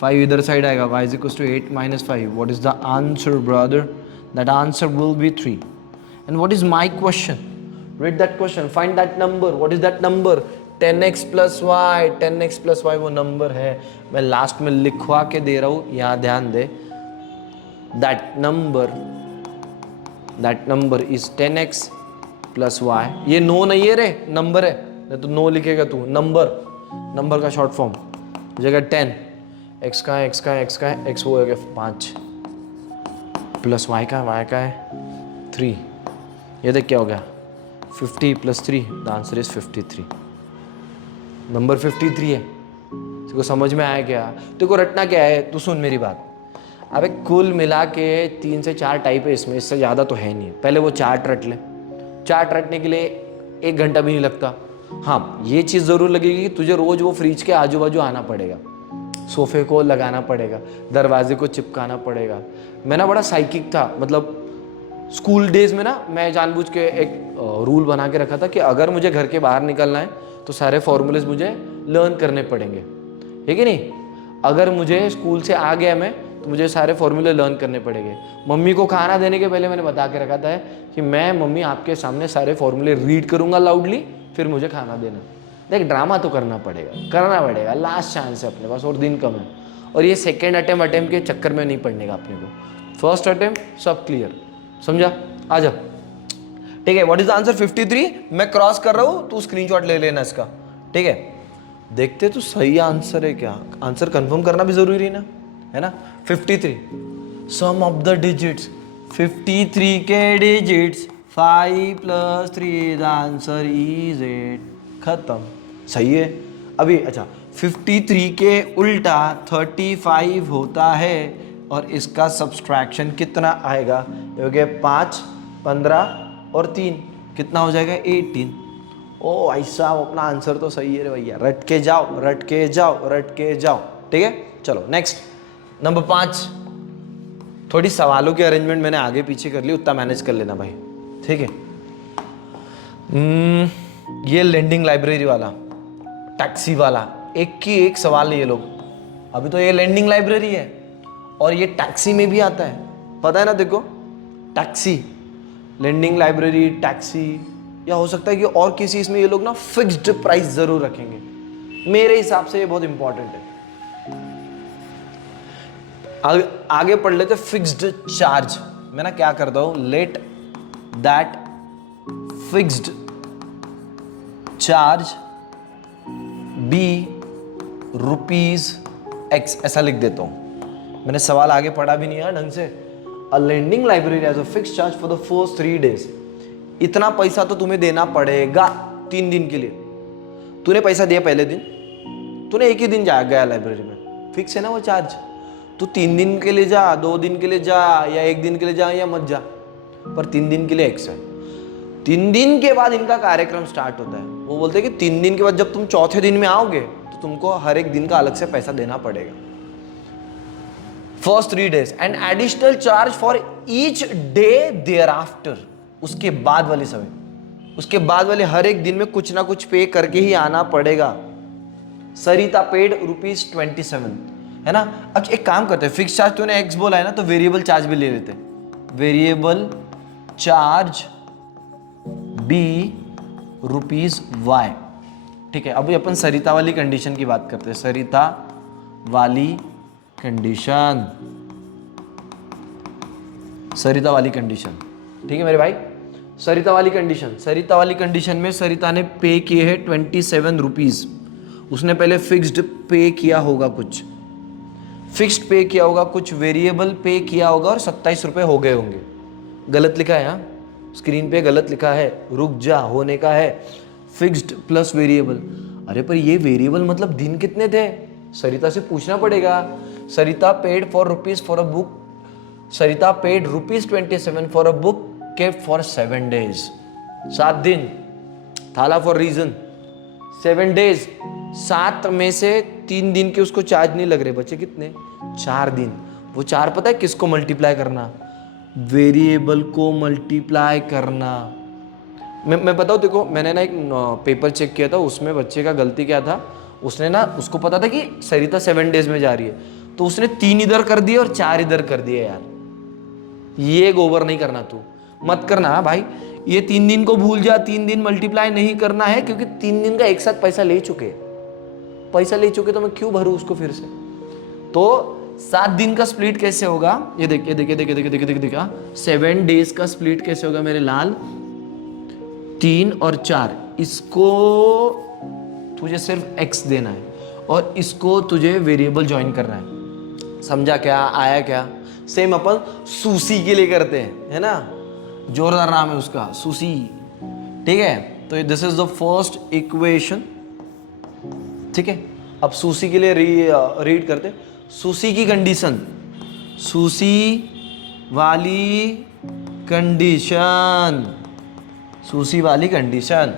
5 इधर साइड आएगा, y is equals to 8 minus 5, what is the answer brother, that answer will be 3। And what is my question, read that question, find that number, what is that number, 10x plus y, 10x plus y वो number है, मैं last में लिखवा के दे रहा हूँ, यहाँ ध्यान दे, that number is 10x plus y, ये नो नहीं है रे, नंबर है, नहीं तो नो लिखेगा तू, नंबर का शॉर्ट फॉर्म हो जाएगा 10, x का है, x वो हो गया 5, प्लस y का है 3, ये देख क्या हो गया, 50 plus 3, the answer is 53, number 53 है। तेको समझ में आया क्या, तेको रटना क्या है, तू सुन मेरी बात। अबे कुल मिला के 3 से 4 टाइप है इसमें, इससे ज़्यादा तो है नहीं, पहले वो चार्ट रट ले, चार्ट रटने के लिए 1 घंटा भी नहीं लगता। हाँ ये चीज़ ज़रूर लगेगी कि तुझे रोज़ वो फ्रिज के आजू बाजू आना पड़ेगा, सोफे को लगाना पड़ेगा, दरवाजे को चिपकाना पड़ेगा। मैं ना बड़ा साइकिक था, मतलब स्कूल डेज में ना मैं जानबूझ के एक रूल बना के रखा था कि अगर मुझे घर के बाहर निकलना है तो सारे फॉर्मूलेज मुझे लर्न करने पड़ेंगे, है कि नहीं। अगर मुझे स्कूल से आ गया मैं तो मुझे सारे फॉर्मूले लर्न करने पड़ेंगे। मम्मी को खाना देने के पहले मैंने बता के रखा था कि मैं मम्मी आपके सामने सारे फॉर्मूले रीड करूँगा लाउडली, फिर मुझे खाना देना। देख ड्रामा तो करना पड़ेगा, लास्ट चांस है अपने पास और दिन कम है। और ये सेकेंड अटेम्प्ट के चक्कर में नहीं पड़ने का अपने को, फर्स्ट अटेम्प्ट सब क्लियर, समझा? आ जा, ठीक है। What is the answer? 53। मैं क्रॉस कर रहा हूँ, तू स्क्रीनशॉट ले लेना इसका, ठीक है। देखते तो सही आंसर है क्या, आंसर कंफर्म करना भी जरूरी ना है ना। 53 सम ऑफ द डिजिट्स, 53 के डिजिट्स 5 + 3 द आंसर इज 8, खत्म, सही है। अभी अच्छा 53 के उल्टा 35 होता है और इसका सब्सट्रैक्शन कितना आएगा? हो गया 5, 15 और 3, कितना हो जाएगा? 18। ओ ऐसा अपना आंसर तो सही है रे भैया, रट के जाओ रट के जाओ रट के जाओ, ठीक है। चलो नेक्स्ट, नंबर 5। थोड़ी सवालों की अरेंजमेंट मैंने आगे पीछे कर ली, उतना मैनेज कर लेना भाई, ठीक है। ये लेंडिंग लाइब्रेरी वाला, टैक्सी वाला, एक की एक सवाल है ये लोग। अभी तो ये लेंडिंग लाइब्रेरी है और ये टैक्सी में भी आता है, पता है ना? देखो टैक्सी, लेंडिंग लाइब्रेरी, टैक्सी, या हो सकता है कि और किसी इसमें ये लोग ना फिक्स्ड प्राइस जरूर रखेंगे। मेरे हिसाब से ये बहुत इंपॉर्टेंट है। आगे पढ़ लेते फिक्स्ड चार्ज। मैं ना क्या करता हूं, let that fixed charge be ₹X, ऐसा लिख देता हूं। मैंने सवाल आगे पढ़ा भी नहीं है ढंग से। A lending library has a fixed charge for the first 3 days. इतना पैसा तो तुम्हें देना पड़ेगा 3 दिन के लिए। तूने पैसा दिया पहले दिन, तूने एक ही दिन जा गया लाइब्रेरी में, फिक्स है ना वो चार्ज। तू 3 दिन के लिए जा, 2 दिन के लिए जा, या 1 दिन के लिए जा, या मत जा, पर 3 दिन के लिए X है। 3 दिन के बाद इनका कार्यक्रम स्टार्ट होता है। वो बोलते हैं कि 3 दिन के बाद जब तुम चौथे दिन में आओगे तो तुमको हर एक दिन का अलग से पैसा देना पड़ेगा। First 3 days and additional charge for each day thereafter. उसके बाद वाले समय, उसके बाद वाले हर एक दिन में कुछ ना कुछ पे करके ही आना पड़ेगा। सरिता पेड ₹27, है ना। अब एक काम करते हैं, फिक्स चार्ज तूने X बोला है ना, तो वेरिएबल चार्ज भी ले लेते हैं। वेरिएबल चार्ज बी ₹Y, ठीक है। अभी अपन सरिता वाली कंडीशन की बात करते हैं। सरिता वाली कंडीशन, सरिता वाली कंडीशन, ठीक है मेरे भाई। सरिता वाली कंडीशन, सरिता वाली कंडीशन में सरिता ने पे किए हैं ₹27। उसने पहले फिक्स्ड पे किया होगा, कुछ फिक्स्ड पे किया होगा, कुछ वेरिएबल पे किया होगा और ₹27 हो गए होंगे। गलत लिखा है यहाँ स्क्रीन पे, गलत लिखा है, रुक जा, होने का है फिक्स्ड प्लस वेरिएबल। अरे पर ये वेरिएबल मतलब दिन कितने थे, सरिता से पूछना पड़ेगा। Sarita paid for ₹, for a book, Sarita paid ₹27 for a book kept for 7 days, 7 दिन। थाला फॉर रीजन 7 days, 7 में से 3 दिन के उसको चार्ज नहीं लग रहे, बचे कितने? 4 दिन। वो 4 पता है किसको मल्टीप्लाई करना? वेरिएबल को मल्टीप्लाई करना। मैं बताऊँ, देखो मैंने ना एक पेपर चेक किया था, उसमें बच्चे का गलती क्या था, उसने ना, उसको पता था कि सरिता 7 days में जा रही है, तो उसने 3 इधर कर दिए और 4 इधर कर दिए। यार ये गोबर नहीं करना, तू मत करना भाई। ये 3 दिन को भूल जा, 3 दिन मल्टीप्लाई नहीं करना है, क्योंकि 3 दिन का एक साथ पैसा ले चुके, तो मैं क्यों भरूं उसको फिर से। तो 7 दिन का स्प्लिट कैसे होगा, ये देखिए देखिए देखिए देखिए देखिए देखिए 7 days का स्प्लिट कैसे होगा मेरे लाल? 3 और 4, इसको तुझे सिर्फ X देना है और इसको तुझे वेरिएबल ज्वाइन करना है। समझा क्या आया? क्या सेम अपन सूसी के लिए करते हैं, है ना, जोरदार नाम है उसका, सूसी, ठीक है। तो this is the first equation, ठीक है। अब सूसी के लिए रीड करते, सूसी की कंडीशन, सूसी वाली कंडीशन, सूसी वाली कंडीशन।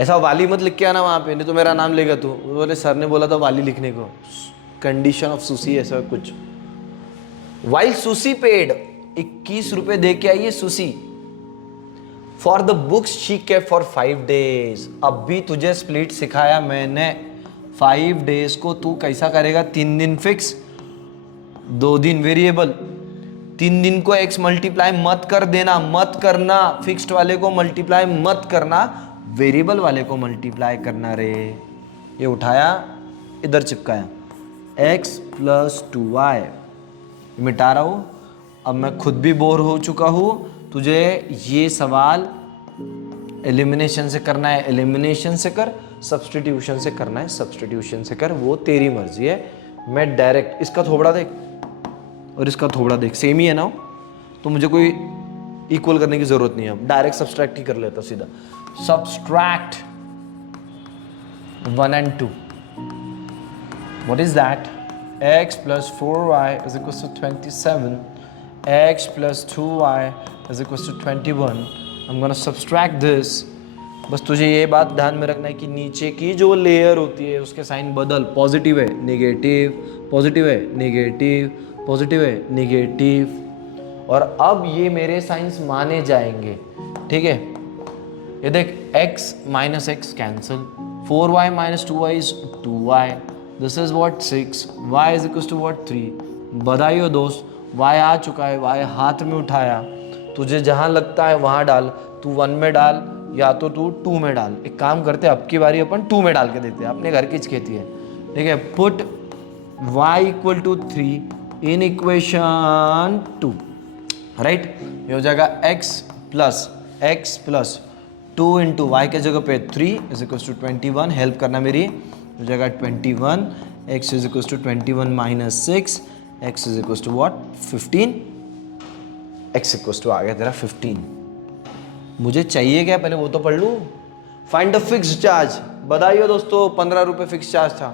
ऐसा वाली मत लिख के आना वहां पे, नहीं तो मेरा नाम लेगा तू। बोले सर ने बोला था वाली लिखने को, कंडीशन ऑफ सूसी ऐसा कुछ। वाइल सूसी पेड, ₹21 दे के आई है Susie, for the books she kept for 5 days। अब भी तुझे स्प्लिट सिखाया मैंने। 5 days को तू कैसा करेगा? 3 दिन फिक्स, 2 दिन वेरिएबल। 3 दिन को X मल्टीप्लाई मत कर देना, मत करना, फिक्स्ड वाले को मल्टीप्लाई मत करना, वेरिएबल वाले को मल्टीप्लाई करना रे, ये उठाया इधर चिपकाया, x प्लस 2y मिटा रहा हूँ। अब मैं खुद भी बोर हो चुका हूँ, तुझे ये सवाल एलिमिनेशन से करना है एलिमिनेशन से कर, सब्सटीट्यूशन से करना है सब्सटीट्यूशन से कर, वो तेरी मर्जी है। मैं डायरेक्ट इसका थोबड़ा देख और इसका थोबड़ा देख, सेम ही है ना, तो मुझे कोई इक्वल करने की जरूरत नहीं है, अब डायरेक्ट सब्सट्रैक्ट ही कर लेता सीधा। Subtract 1 and 2, what is that? X plus 4y is equals to 27, x plus 2y is equals to 21. I'm gonna subtract this. बस तुझे ये बात ध्यान में रखना है कि नीचे की जो लेयर होती है उसके साइन बदल, पॉजिटिव है नेगेटिव, पॉजिटिव है नेगेटिव, पॉजिटिव है नेगेटिव, और अब ये मेरे साइंस माने जाएंगे, ठीक है। ये देख x minus x cancel, 4y minus 2y is 2y, this is what 6, y is equal to what 3। बधाई हो दोस्त, y आ चुका है, y हाथ में उठाया, तुझे जहाँ लगता है वहाँ डाल, तू 1 में डाल या तो तू 2 में डाल। एक काम करते हैं, अब की बारी अपन 2 में डाल के देते हैं, अपने घर की खेती है, ठीक है। Put y equal to 3 in equation 2, right. ये हो जाएगा x प्लस 2 इंटू वाई के जगह पे 3 इज इक्वल टू 21, हेल्प करना मेरी, हो जाएगा 21, x is equal to 21 minus 6, x is equal to what 15, x equal to आ गया तेरा 15। मुझे चाहिए क्या पहले वो तो पढ़ लूँ। फाइंड द फिक्स्ड चार्ज, बधाई हो दोस्तों, 15 रुपये फिक्स चार्ज था।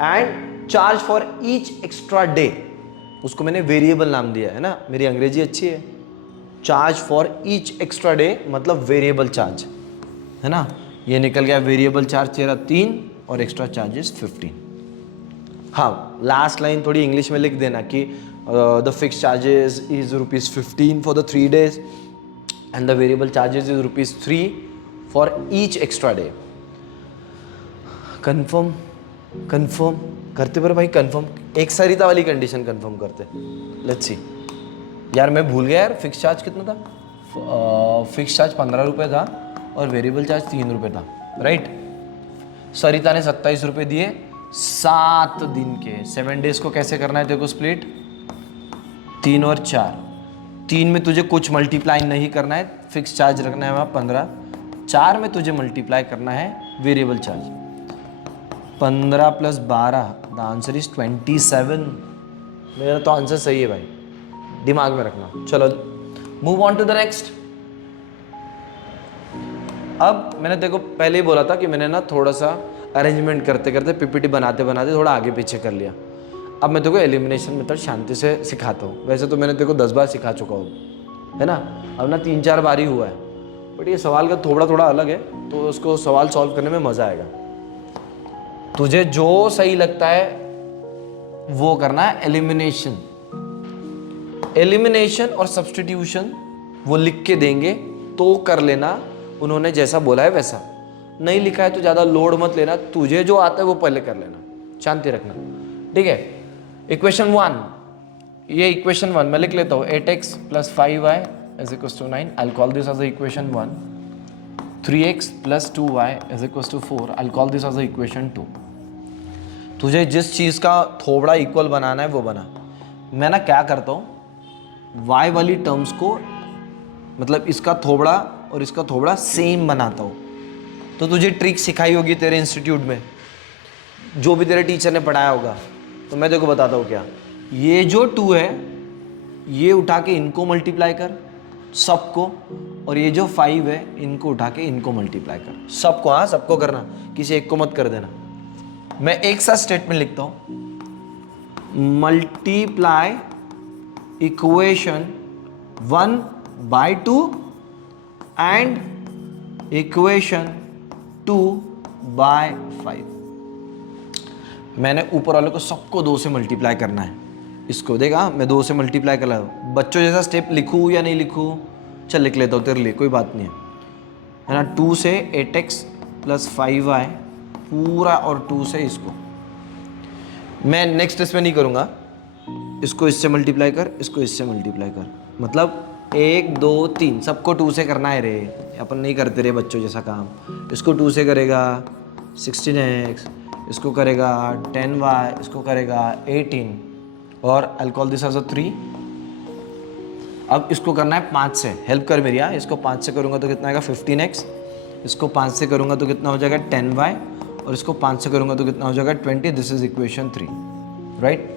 And charge for each extra day, उसको मैंने वेरिएबल नाम दिया है ना, मेरी अंग्रेजी अच्छी है। Charge for each extra day मतलब वेरिएबल चार्ज है ना, ये निकल गया वेरिएबल चार्ज तेरा 3 और एक्स्ट्रा चार्जेस 15। हाँ, लास्ट लाइन थोड़ी इंग्लिश में लिख देना कि the fix charges is ₹15 for the 3 days and the variable charges is ₹3 for each extra day. Confirm करते पर भाई, कंफर्म एक सरिता वाली कंडीशन कंफर्म करते, लेट्स सी। यार मैं भूल गया यार, फिक्स चार्ज कितना था? फिक्स चार्ज 15 रुपये था और वेरिएबल चार्ज 3 रुपये था, राइट। सरिता ने 27 रुपये दिए 7 दिन के, 7 days को कैसे करना है देखो स्प्लिट, 3 और 4, 3 में तुझे कुछ मल्टीप्लाई नहीं करना है, फिक्स चार्ज रखना है वहाँ 15, 4 में तुझे मल्टीप्लाई करना है variable charge, 15 plus 12, the answer is 27। मेरा तो आंसर सही है भाई, दिमाग में रखना। चलो move on to the next. अब मैंने देखो पहले ही बोला था कि मैंने ना थोड़ा सा अरेंजमेंट करते करते पीपीटी बनाते बनाते थोड़ा आगे पीछे कर लिया। अब मैं देखो एलिमिनेशन मेथड शांति से सिखाता हूँ। वैसे तो मैंने देखो 10 बार सिखा चुका हूँ, है ना, अब ना 3-4 बार ही हुआ है, बट ये सवाल का थोड़ा थोड़ा अलग है, तो उसको सवाल सॉल्व करने में मज़ा आएगा। तुझे जो सही लगता है वो करना है। एलिमिनेशन और सब्स्टिट्यूशन वो लिख के देंगे तो कर लेना, उन्होंने जैसा बोला है वैसा। नहीं लिखा है तो ज़्यादा लोड मत लेना, तुझे जो आता है वो पहले कर लेना, शांति रखना, ठीक है। इक्वेशन 1, ये इक्वेशन 1 मैं लिख लेता हूँ, 8x plus 5y is equal to 9, I call this as equation 1। 3x plus 2y is equal to 4, I call this as equation 2। तुझे जिस चीज़ का थोड़ा इक्वल बनाना है वो बना। मैं ना क्या करता हूँ, y वाली टर्म्स को मतलब इसका थोड़ा और इसका थोड़ा सेम बनाता हूँ। तो तुझे ट्रिक सिखाई होगी तेरे इंस्टीट्यूट में, जो भी तेरे टीचर ने पढ़ाया होगा, तो मैं तेरे को बताता हूँ क्या। ये जो 2 है ये उठा के इनको मल्टीप्लाई कर सबको, और ये जो 5 है इनको उठा के इनको मल्टीप्लाई कर सबको। हाँ, सबको करना, किसी एक को मत कर देना। मैं एक साथ स्टेटमेंट लिखता हूँ, मल्टीप्लाई इक्वेशन 1/2 एंड इक्वेशन 2/5। मैंने ऊपर वाले को सबको 2 से मल्टीप्लाई करना है। इसको देखा, मैं 2 से मल्टीप्लाई कर रहा हूँ। बच्चों जैसा स्टेप लिखूँ या नहीं लिखूँ, चल लिख लेता हूँ तेरे लिए, कोई बात नहीं है ना। 2 से 8x प्लस 5y पूरा, और 2 से इसको मैं नेक्स्ट इसमें नहीं करूँगा, इसको इससे मल्टीप्लाई कर, इसको इससे मल्टीप्लाई कर, मतलब 1 2 3 सबको 2 से करना है रे, अपन नहीं करते रे बच्चों जैसा काम। इसको 2 से करेगा 16x, इसको करेगा 10y, इसको करेगा 18 और I call this as a 3। अब इसको करना है 5 से, हेल्प कर मेरी यार। इसको 5 से करूँगा तो कितना आएगा 15x, इसको 5 से करूँगा तो कितना हो जाएगा 10y और इसको 5 से करूँगा तो कितना हो जाएगा 20। This is equation 3, right.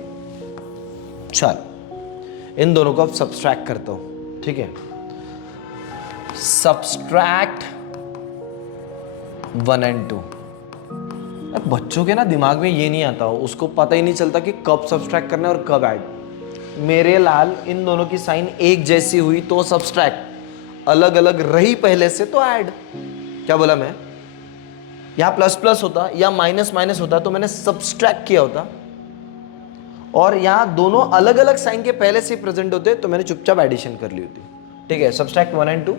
चल इन दोनों को अब सब्सट्रैक्ट करता हूँ, ठीक है। Subtract 1 and 2। अब बच्चों के ना दिमाग में ये नहीं आता हो, उसको पता ही नहीं चलता कि कब सब्सट्रैक्ट करना है और कब ऐड। मेरे लाल इन दोनों की साइन एक जैसी हुई तो सब्सट्रैक्ट, अलग अलग रही पहले से तो ऐड। क्या बोला मैं? यहां प्लस प्लस होता या माइनस माइनस होता तो मैंने सब्सट्रैक्ट किया होता, और यहां दोनों अलग अलग साइन के पहले से प्रेजेंट होते तो मैंने चुपचाप एडिशन कर ली होती, ठीक है। सब्सट्रैक्ट 1 and 2,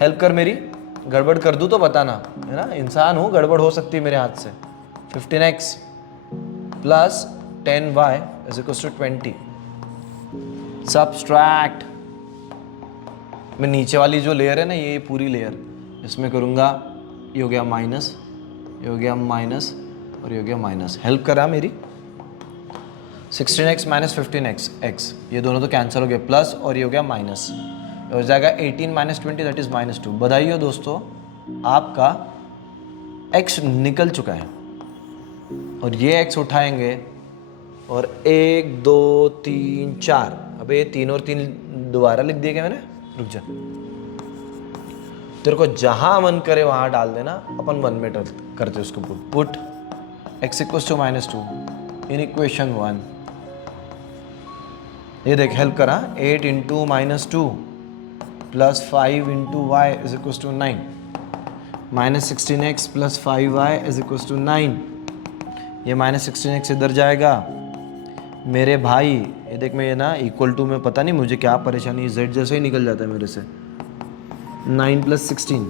हेल्प कर मेरी, गड़बड़ कर दूं तो बताना, है ना, इंसान हूं, गड़बड़ हो सकती है मेरे हाथ से। 15x plus 10y is equal to 20। Subtract, मैं नीचे वाली जो लेयर है ना, ये पूरी लेयर, इसमें करूँगा, ये हो गया माइनस, ये हो गया माइनस और ये हो गया माइनस। हेल्प करा मेरी। 16x माइनस 15x x, ये दोनों तो कैंसिल हो गए, प्लस और ये हो गया माइनस, हो जाएगा 18 माइनस 20 दैट इज -2। बधाई हो दोस्तों, आपका x निकल चुका है और ये x उठाएंगे और 1 2 3 4, अबे ये 3 और 3 दोबारा लिख दिया क्या मैंने? रुक जा, तेरे को जहां मन करे वहां डाल देना, अपन 1 में करते उसको। Put x equals to -2 in equation 1। ये देख, हेल्प करा, 8 into -2 plus 5 into y is equals to 9, minus 16x plus 5y is equals to 9। ये माइनस 16x इधर जाएगा मेरे भाई। ये देख, मैं ये ना इक्वल टू में पता नहीं मुझे क्या परेशानी, z जैसे ही निकल जाता है मेरे से। 9 plus 16,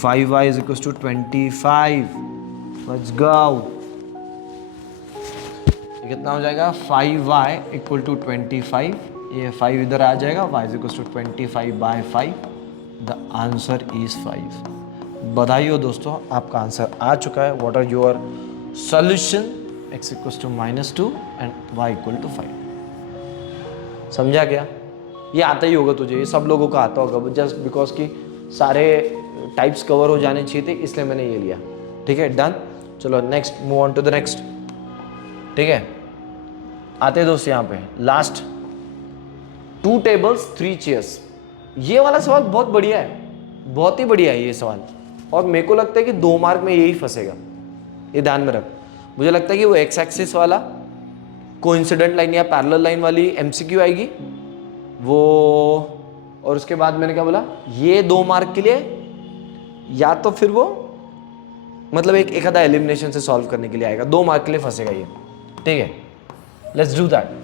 5y is equals to 25। Let's go. ये कितना हो जाएगा? 5y equal to 25। ये 5 इधर आ जाएगा, y is equals to 25/5। The answer is 5। बधाई हो दोस्तों, आपका आंसर आ चुका है। What are your solution? x equals to -2 and y equal to 5। समझा क्या? ये आता ही होगा तुझे, ये सब लोगों का आता होगा, जस्ट बिकॉज कि सारे टाइप्स कवर हो जाने चाहिए थे, इसलिए मैंने ये लिया, ठीक है। डन, चलो next, move on to the next, ठीक है। आते दोस्त यहाँ पे लास्ट, 2 tables 3 chairs। ये वाला सवाल बहुत बढ़िया है, बहुत ही बढ़िया है ये सवाल, और मेरे को लगता है कि 2 मार्क में यही फंसेगा, ये ध्यान में रख। मुझे लगता है कि वो एक्स एक्सिस वाला कोइंसिडेंट लाइन या पैरेलल लाइन वाली एमसीक्यू आएगी वो, और उसके बाद मैंने क्या बोला, ये 2 मार्क के लिए, या तो फिर वो मतलब एक आधा एलिमिनेशन से सॉल्व करने के लिए आएगा, 2 मार्क के लिए फंसेगा ये, ठीक है। Let's do that.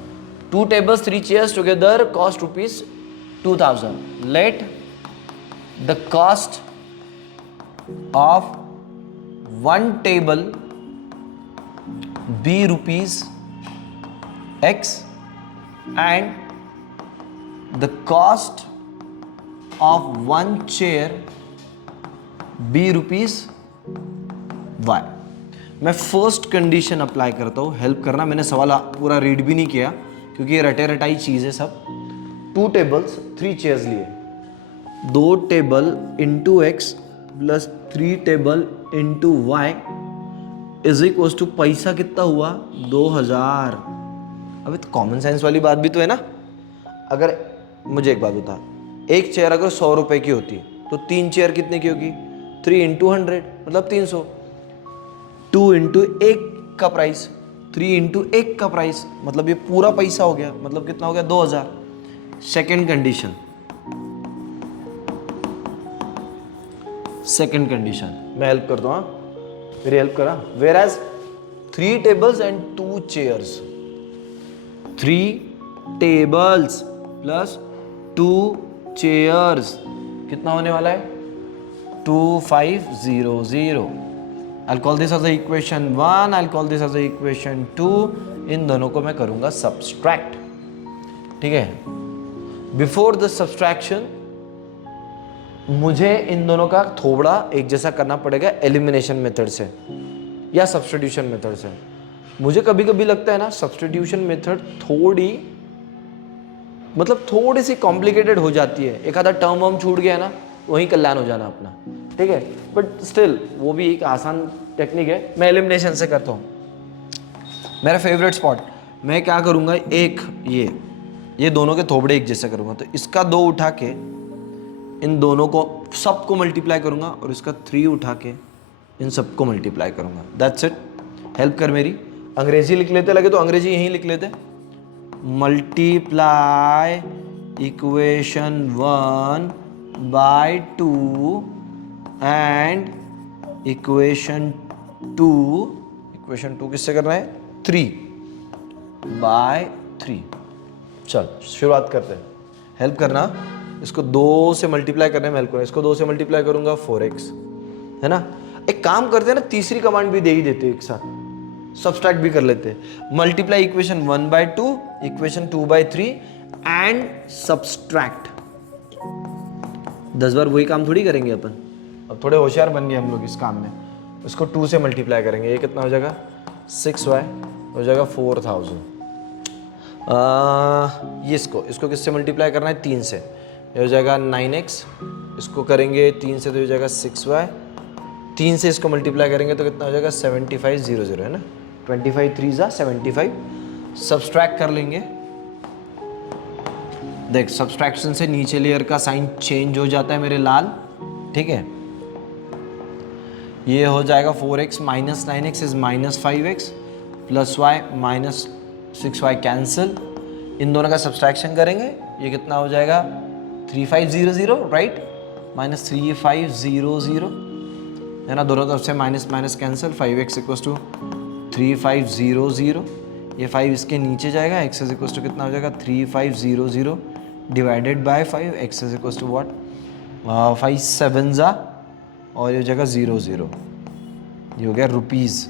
2 tables 3 chairs together cost rupees 2000. Let the cost of 1 table be rupees x and the cost of 1 chair be rupees y। मैं फर्स्ट कंडीशन अप्लाई करता हूँ, हेल्प करना। मैंने सवाल पूरा रीड भी नहीं किया क्योंकि ये रटे रटाई चीज़ है सब। 2 tables 3 chairs लिए, 2 table into x plus 3 table into y is equal to पैसा कितना हुआ? 2000। अबे तो कॉमन सेंस वाली बात भी तो है ना। अगर मुझे एक बात बता, एक चेयर अगर 100 रुपए की होती तो 3 चेयर कितने की होगी? 3 इंटू 100 मतलब 300। 2 इंटू 1 का प्राइस, 3 इंटू 1 का प्राइस, मतलब ये पूरा पैसा हो गया, मतलब कितना हो गया? 2000। सेकेंड कंडीशन, सेकेंड कंडीशन मैं हेल्प करता हूँ, मेरी हेल्प करा। Whereas 3 tables and 2 chairs, 3 tables plus 2 chairs कितना होने वाला है? 2500। I'll call this as a equation 1, I'll call this as a equation 2। इन दोनों को मैं करूंगा सब्सट्रैक्ट, ठीक है। बिफोर द सब्सट्रैक्शन मुझे इन दोनों का थोड़ा एक जैसा करना पड़ेगा एलिमिनेशन मेथड से या सब्स्टिट्यूशन मेथड से। मुझे कभी कभी लगता है ना सब्स्टिट्यूशन मेथड थोड़ी सी कॉम्प्लिकेटेड हो जाती है, एक आधा टर्म वर्म छूट गया ना वहीं कल्याण हो जाना अपना, ठीक है। बट स्टिल वो भी एक आसान टेक्निक है। मैं एलिमिनेशन से करता हूँ, मेरा फेवरेट स्पॉट। मैं क्या करूँगा, एक ये दोनों के थोबड़े एक जैसे करूँगा, तो इसका 2 उठा के इन दोनों को सबको मल्टीप्लाई करूँगा और इसका 3 उठा के इन सबको मल्टीप्लाई करूँगा। That's it. हेल्प कर मेरी। अंग्रेजी लिख लेते लगे तो अंग्रेजी यहीं लिख लेते। Multiply equation 1 by 2 and equation 2 किससे करना है, 3 बाय 3। चल शुरुआत करते हैं। हेल्प करना, इसको 2 से मल्टीप्लाई करने में हेल्प करना। इसको 2 से मल्टीप्लाई करूंगा 4x, है ना। एक काम करते हैं ना, तीसरी कमांड भी दे ही देते एक साथ, सब्सट्रैक्ट भी कर लेते हैं। Multiply equation 1 by 2, equation 2 by 3 and subtract. 10 बार वही काम थोड़ी करेंगे अपन, अब थोड़े होशियार बन गए हम लोग इस काम में। इसको 2 से मल्टीप्लाई करेंगे, ये कितना हो जाएगा 6y, हो जाएगा 4000। ये इसको किससे मल्टीप्लाई करना है, 3 से, ये हो जाएगा 9x। इसको करेंगे 3 से तो हो जाएगा 6y। 3 से इसको मल्टीप्लाई करेंगे तो कितना हो जाएगा 7500, है ना। 25 3 जा 75। सब्सट्रैक्ट कर लेंगे। देख सब्सट्रैक्शन से नीचे लेयर का साइन चेंज हो जाता है मेरे लाल, ठीक है। ये हो जाएगा 4x minus 9x is minus 5x plus y minus 6y cancel. इन दोनों का सब्सट्रैक्शन करेंगे, ये कितना हो जाएगा 3500, राइट, माइनस 3500, है ना। दोनों तरफ से minus minus cancel. 5x equals to 3500, ये 5 इसके नीचे जाएगा। x इज इक्वल्स टू कितना हो जाएगा 3500 divided by 5। x is equals to what, 5 7 जा और ये हो जाएगा 00, ये हो गया रुपीज़।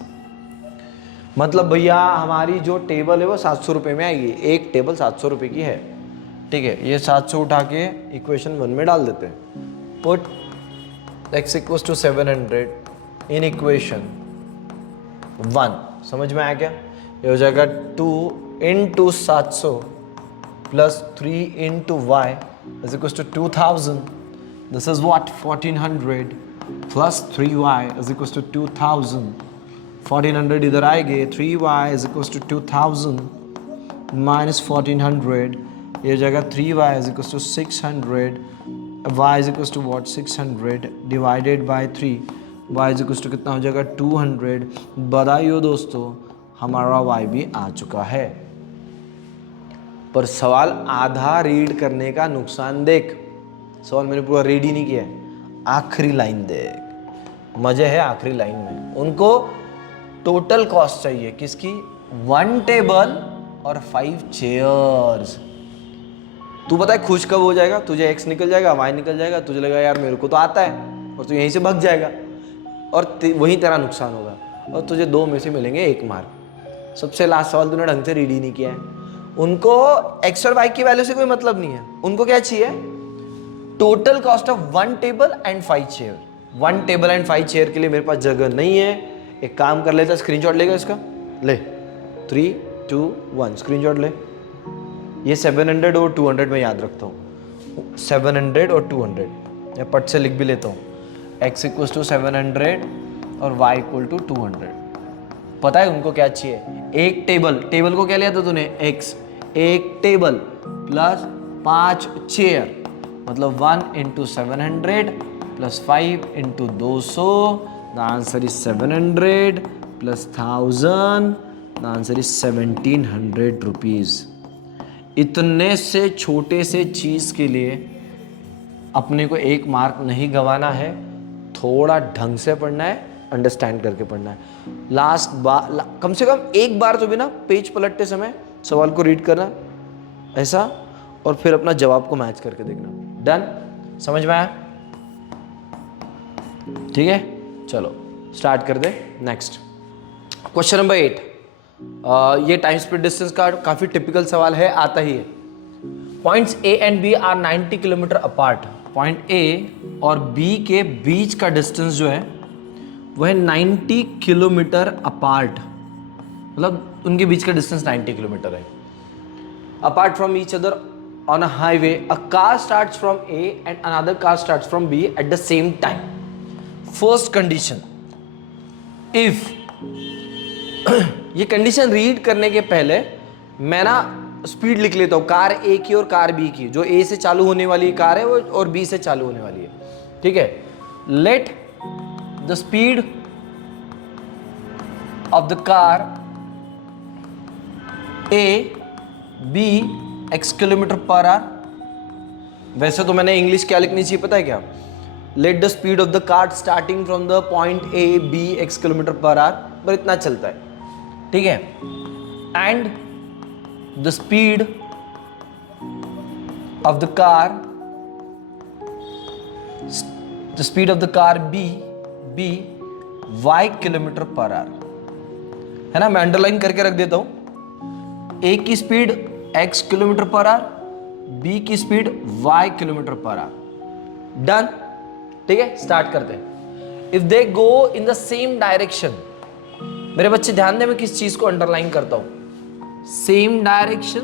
मतलब भैया हमारी जो टेबल है वो 700 रुपये में आएगी। एक टेबल 700 रुपये की है, ठीक है। ये 700 उठा के इक्वेशन 1 में डाल देते हैं। Put x equals to 700 in equation 1। समझ में आया क्या? ये हो जाएगा 2 into 700 plus 3 into y is equals to 2000। This is what 1400 plus 3y is equals to 2000। 1400 इधर आएंगे, 3y is equals to 2000 minus 1400, ये हो जाएगा 3y is equals to 600, y is equals to what 600 divided by 3, y is equals to कितना हो जाएगा 200। बधाई दोस्तों, हमारा y भी आ चुका है। पर सवाल आधा रीड करने का नुकसान देख, सवाल मैंने पूरा रीड ही नहीं किया है। आखिरी लाइन देख, मजे है आखिरी लाइन में। उनको टोटल कॉस्ट चाहिए किसकी, 1 टेबल और 5 चेयर्स। तू पता है खुश कब हो जाएगा, तुझे x निकल जाएगा, y निकल जाएगा, तुझे लगेगा यार मेरे को तो आता है, और तू यहीं से भाग जाएगा और वहीं तेरा नुकसान होगा, और तुझे 2 में से मिलेंगे 1 मार्क। सबसे लास्ट सवाल तूने ढंग से रीड ही नहीं किया है। उनको x और y की वैल्यू से कोई मतलब नहीं है, उनको क्या चाहिए, total cost of 1 table and 5 chair. 1 table and 5 chair के लिए मेरे पास जगह नहीं है। एक काम कर लेता, स्क्रीनशॉट लेगा इसका, ले 3 2 1 स्क्रीनशॉट ले। ये 700 और 200 में याद रखता हूँ, 700 और 200 मैं पट से लिख भी लेता हूँ। x इक्वल्स टू 700 और y इक्वल टू 200। पता है उनको क्या चाहिए, एक टेबल को क्या लिया था तूने x, एक टेबल प्लस 5 चेयर, मतलब 1 into 700 plus 5 into 200। The answer is 700 plus 1000. The answer is 1700 rupees. इतने से छोटे से चीज़ के लिए अपने को 1 मार्क नहीं गंवाना है। थोड़ा ढंग से पढ़ना है, अंडरस्टैंड करके पढ़ना है। लास्ट बार कम से कम एक बार तो भी ना पेज पलटते समय सवाल को रीड करना ऐसा, और फिर अपना जवाब को मैच करके देखना। डन? समझ में आया? ठीक है, चलो स्टार्ट कर दे। Next question number 8। ये टाइम स्पीड डिस्टेंस का काफ़ी टिपिकल सवाल है, आता ही है। Points A and B are 90 kilometre apart. Point A और बी के बीच का डिस्टेंस जो है वह 90 किलोमीटर अपार्ट, मतलब उनके बीच का डिस्टेंस 90 किलोमीटर है। Apart from each other on a highway, a car starts from A and another car starts from B at the same time. First condition, if ये कंडीशन रीड करने के पहले मैं ना स्पीड लिख लेता हूं, कार ए की और कार बी की। जो ए से चालू होने वाली कार है वो और बी से चालू होने वाली है, ठीक है। Let the speed of the car A be x kilometre per hour. वैसे तो मैंने इंग्लिश क्या लिखनी चाहिए पता है क्या? Let the speed of the car starting from the point A be x kilometre per hour, पर इतना चलता है, ठीक है। And the speed of the car be y kilometre per hour, है ना। मैं अंडरलाइन करके रख देता हूं। ए की speed x kilometre per hour, B की speed y kilometre per hour. Done, ठीक है। स्टार्ट करते हैं। If they go in the same direction, मेरे बच्चे ध्यान दें मैं किस चीज को अंडरलाइन करता हूं। Same direction,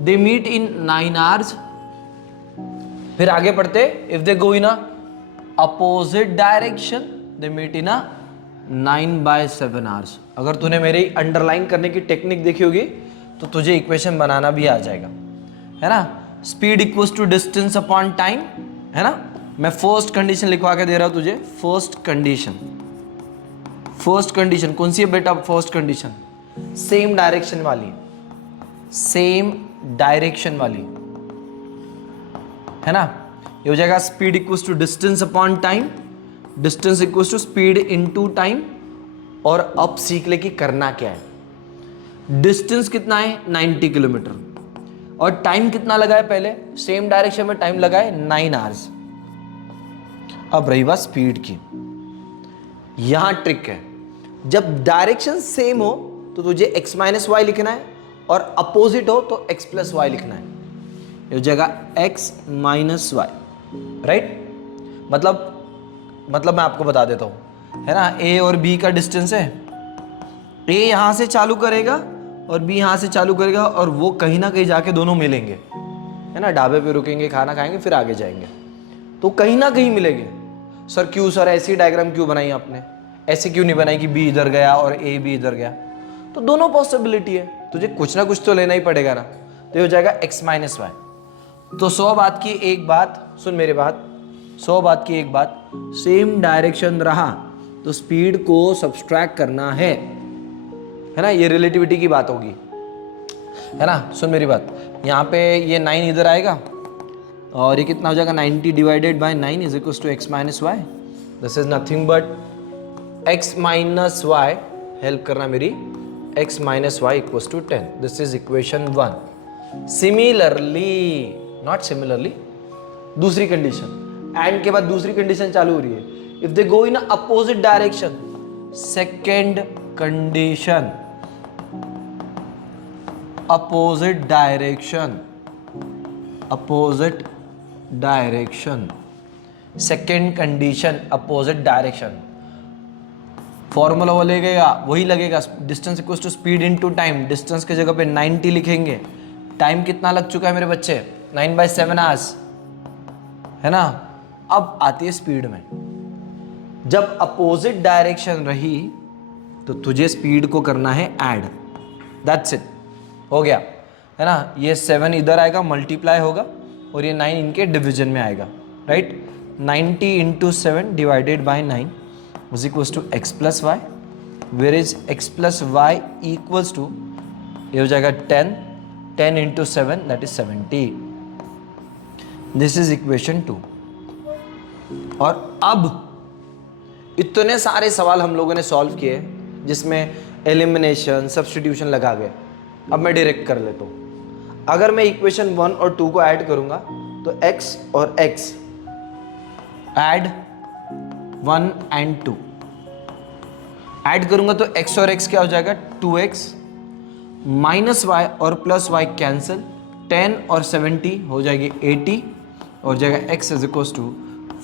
they meet in 9 hours. फिर आगे पढ़ते, if they go in opposite direction, they meet in 9/7 hours. अगर तूने मेरी अंडरलाइन करने की टेक्निक देखी होगी तो तुझे इक्वेशन बनाना भी आ जाएगा, है ना। Speed equals to distance upon time, है ना। मैं फर्स्ट कंडीशन लिखवा के दे रहा हूं तुझे। फर्स्ट कंडीशन कौन सी है बेटा? फर्स्ट कंडीशन सेम डायरेक्शन वाली, है ना। ये हो जाएगा speed equals to distance upon time, distance equals to speed into time. और अब सीख ले कि करना क्या है। डिस्टेंस कितना है? 90 किलोमीटर। और टाइम कितना लगा है? पहले सेम डायरेक्शन में टाइम लगा है 9 आवर्स। अब रही बात स्पीड की। यहां ट्रिक है, जब डायरेक्शन सेम हो तो तुझे x माइनस वाई लिखना है, और अपोजिट हो तो x प्लस वाई लिखना है। ये हो जाएगा x माइनस वाई, राइट। मतलब मैं आपको बता देता हूं, है ना। a और b का डिस्टेंस है। a यहां से चालू करेगा और b यहां से चालू करेगा, और वो कहीं ना कहीं जाके दोनों मिलेंगे, है ना। ढाबे पे रुकेंगे, खाना खाएंगे, फिर आगे जाएंगे, तो कहीं ना कहीं मिलेंगे। सर क्यों सर, ऐसी डायग्राम क्यों बनाई आपने? ऐसे क्यों नहीं बनाई कि b इधर गया और a भी इधर गया? तो दोनों पॉसिबिलिटी है, तुझे कुछ ना कुछ तो लेना ही पड़ेगा ना। तो ये हो जाएगा x माइनस वाई। तो 100 बात की एक बात सुन, मेरी बात 100 बात की एक बात, सेम डायरेक्शन रहा तो स्पीड को सब्सट्रैक्ट करना है ना। ये रिलेटिविटी की बात होगी, है ना। सुन मेरी बात, यहाँ पे ये 9 इधर आएगा और ये कितना हो जाएगा? 90 divided by 9 is equals to x minus y. This is nothing but x minus y, help करना मेरी, x minus y equals to 10। This is equation 1। Similarly, not similarly, दूसरी कंडीशन, एंड के बाद दूसरी कंडीशन चालू हो रही है। If they go in opposite direction, second condition, opposite direction, second condition opposite direction. Formula वो वही लगेगा, distance equals to speed into time. Distance की जगह पे 90 लिखेंगे। टाइम कितना लग चुका है मेरे बच्चे? 9/7 आवर्स, है ना। अब आती है स्पीड में। जब अपोजिट डायरेक्शन रही तो तुझे स्पीड को करना है ऐड, दैट्स इट, हो गया, है ना। ये 7 इधर आएगा, मल्टीप्लाई होगा, और ये 9 इनके डिवीजन में आएगा, right. 90 into 7 divided by 9 is equals to x plus y, where is x plus y equals to, ये हो जाएगा 10 into 7 that is 70. This is equation 2. और अब इतने सारे सवाल हम लोगों ने सॉल्व किए जिसमें एलिमिनेशन, सब्स्टिट्यूशन लगा गए। अब मैं डायरेक्ट कर लेता हूँ। अगर मैं इक्वेशन 1 और 2 को ऐड करूंगा तो x और x ऐड 1 and 2 ऐड करूंगा तो x और x क्या हो जाएगा? 2x माइनस वाई और प्लस वाई कैंसिल, 10 और 70 हो जाएगी 80 और जाएगा x is equal to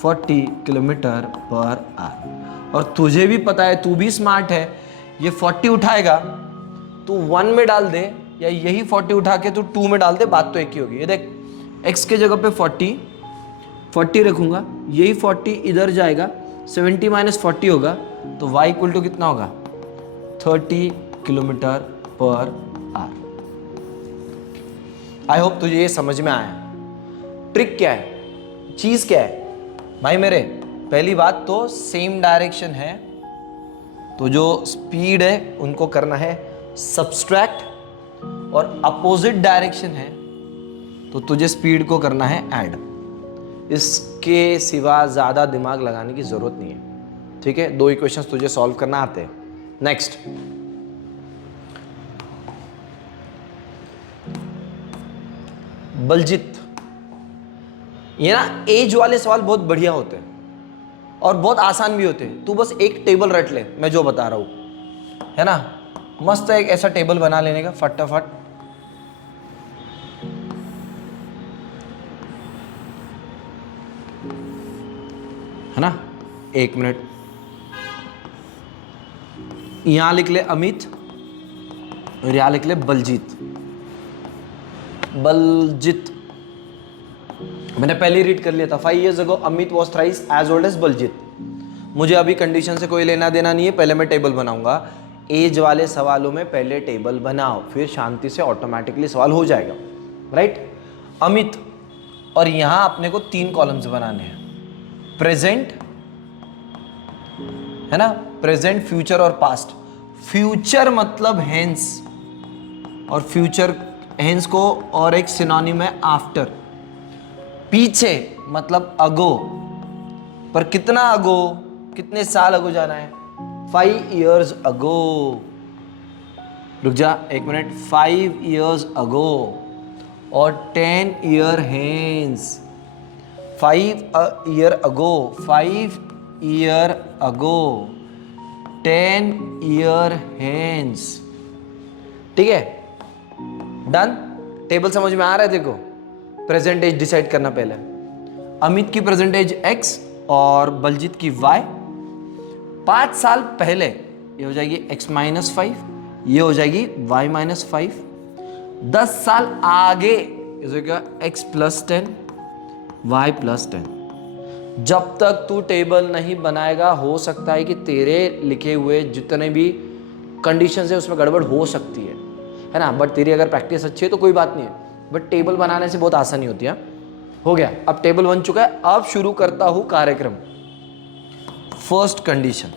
40 kilometre per hour. और तुझे भी पता है, तू भी स्मार्ट है, ये 40 उठाएगा तू 1 में डाल दे या यही 40 उठा के तू 2 में डाल दे, बात तो एक ही होगी। ये देख x के जगह पे 40 रखूंगा, यही 40 इधर जाएगा, 70 माइनस 40 होगा तो y इक्वल टू कितना होगा 30 kilometre per our. I hope तुझे ये समझ में आया। ट्रिक क्या है, चीज क्या है भाई मेरे? पहली बात तो सेम डायरेक्शन है तो जो स्पीड है उनको करना है सब्सट्रैक्ट, और अपोजिट डायरेक्शन है तो तुझे स्पीड को करना है ऐड। इसके सिवा ज़्यादा दिमाग लगाने की ज़रूरत नहीं है, ठीक है? 2 इक्वेशंस तुझे सॉल्व करना आते हैं। नेक्स्ट, बलजीत, ये ना एज वाले सवाल बहुत बढ़िया होते हैं और बहुत आसान भी होते हैं। तू बस एक टेबल रट ले, मैं जो बता रहा हूं, है ना? मस्त एक ऐसा टेबल बना लेने का फटाफट। है ना? 1 मिनट, यहां लिख ले अमित और यहां लिख ले बलजीत। बलजीत मैंने पहले रीड कर लिया था। 5 years ago Amit was thrice as old as Baljit. मुझे अभी कंडीशन से कोई लेना देना नहीं है, पहले मैं टेबल बनाऊंगा। एज वाले सवालों में पहले टेबल बनाओ, फिर शांति से ऑटोमेटिकली सवाल हो जाएगा, राइट? अमित, और यहां अपने को 3 कॉलम्स बनाने हैं, प्रेजेंट, है ना? प्रेजेंट, फ्यूचर और पास्ट। फ्यूचर मतलब हेंस, और फ्यूचर हेंस को और एक सिनोनिम है आफ्टर। पीछे मतलब अगो, पर कितना अगो, कितने साल अगो जाना है? 5 years अगो। रुक जा 1 मिनट, 5 years अगो और 10 year हेंस। 5 year अगो, 5 year अगो, 10 year हेंस, ठीक है? डन? टेबल समझ में आ रहा है? देखो, प्रेजेंट एज डिसाइड करना पहले। अमित की प्रेजेंट एज x और बलजीत की y। 5 साल पहले ये हो जाएगी x माइनस 5, ये हो जाएगी y माइनस 5। 10 साल आगे ये हो जाएगा x प्लस 10, y प्लस 10। जब तक तू टेबल नहीं बनाएगा, हो सकता है कि तेरे लिखे हुए जितने भी कंडीशंस है उसमें गड़बड़ हो सकती है ना? बट तेरी अगर प्रैक्टिस अच्छी है तो कोई बात नहीं है, बट टेबल बनाने से बहुत आसानी होती है। हो गया, अब टेबल बन चुका है। अब शुरू करता हूं कार्यक्रम। फर्स्ट कंडीशन,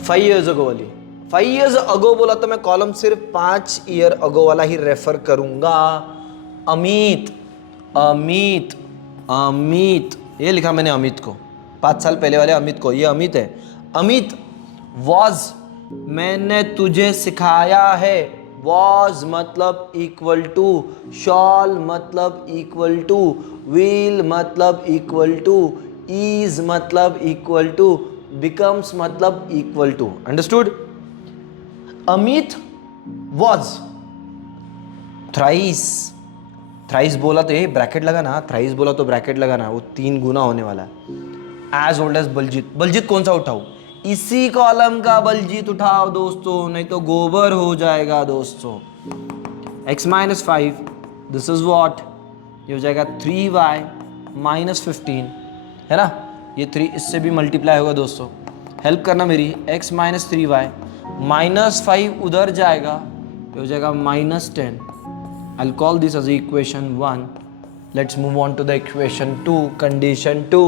5 years अगो वाली। 5 years अगो बोला तो मैं कॉलम सिर्फ 5 year अगो वाला ही रेफर करूंगा। अमित, अमित, अमित, ये लिखा मैंने अमित को, 5 साल पहले वाले अमित को, ये अमित है। अमित वॉज, मैंने तुझे सिखाया है। वॉज मतलब इक्वल टू, शॉल मतलब इक्वल टू, विल मतलब इक्वल टू, इज मतलब इक्वल टू, बिकम्स मतलब equal to. Understood? Amit was thrice, thrice बोला तो ये ब्रैकेट लगा ना, थ्राइस बोला तो ब्रैकेट लगा ना, वो 3 गुना होने वाला है। As old as Baljit. Baljit कौन सा उठाऊं? इसी कॉलम का बलजीत उठाओ दोस्तों, नहीं तो गोबर हो जाएगा दोस्तों। x minus 5, this is what, ये हो जाएगा 3y माइनस 15, है ना? ये 3 इससे भी मल्टीप्लाई होगा दोस्तों, हेल्प करना मेरी। x माइनस 3y माइनस 5 उधर जाएगा, ये हो जाएगा minus 10। I'll call this as equation 1. Let's move on to the equation 2, condition 2,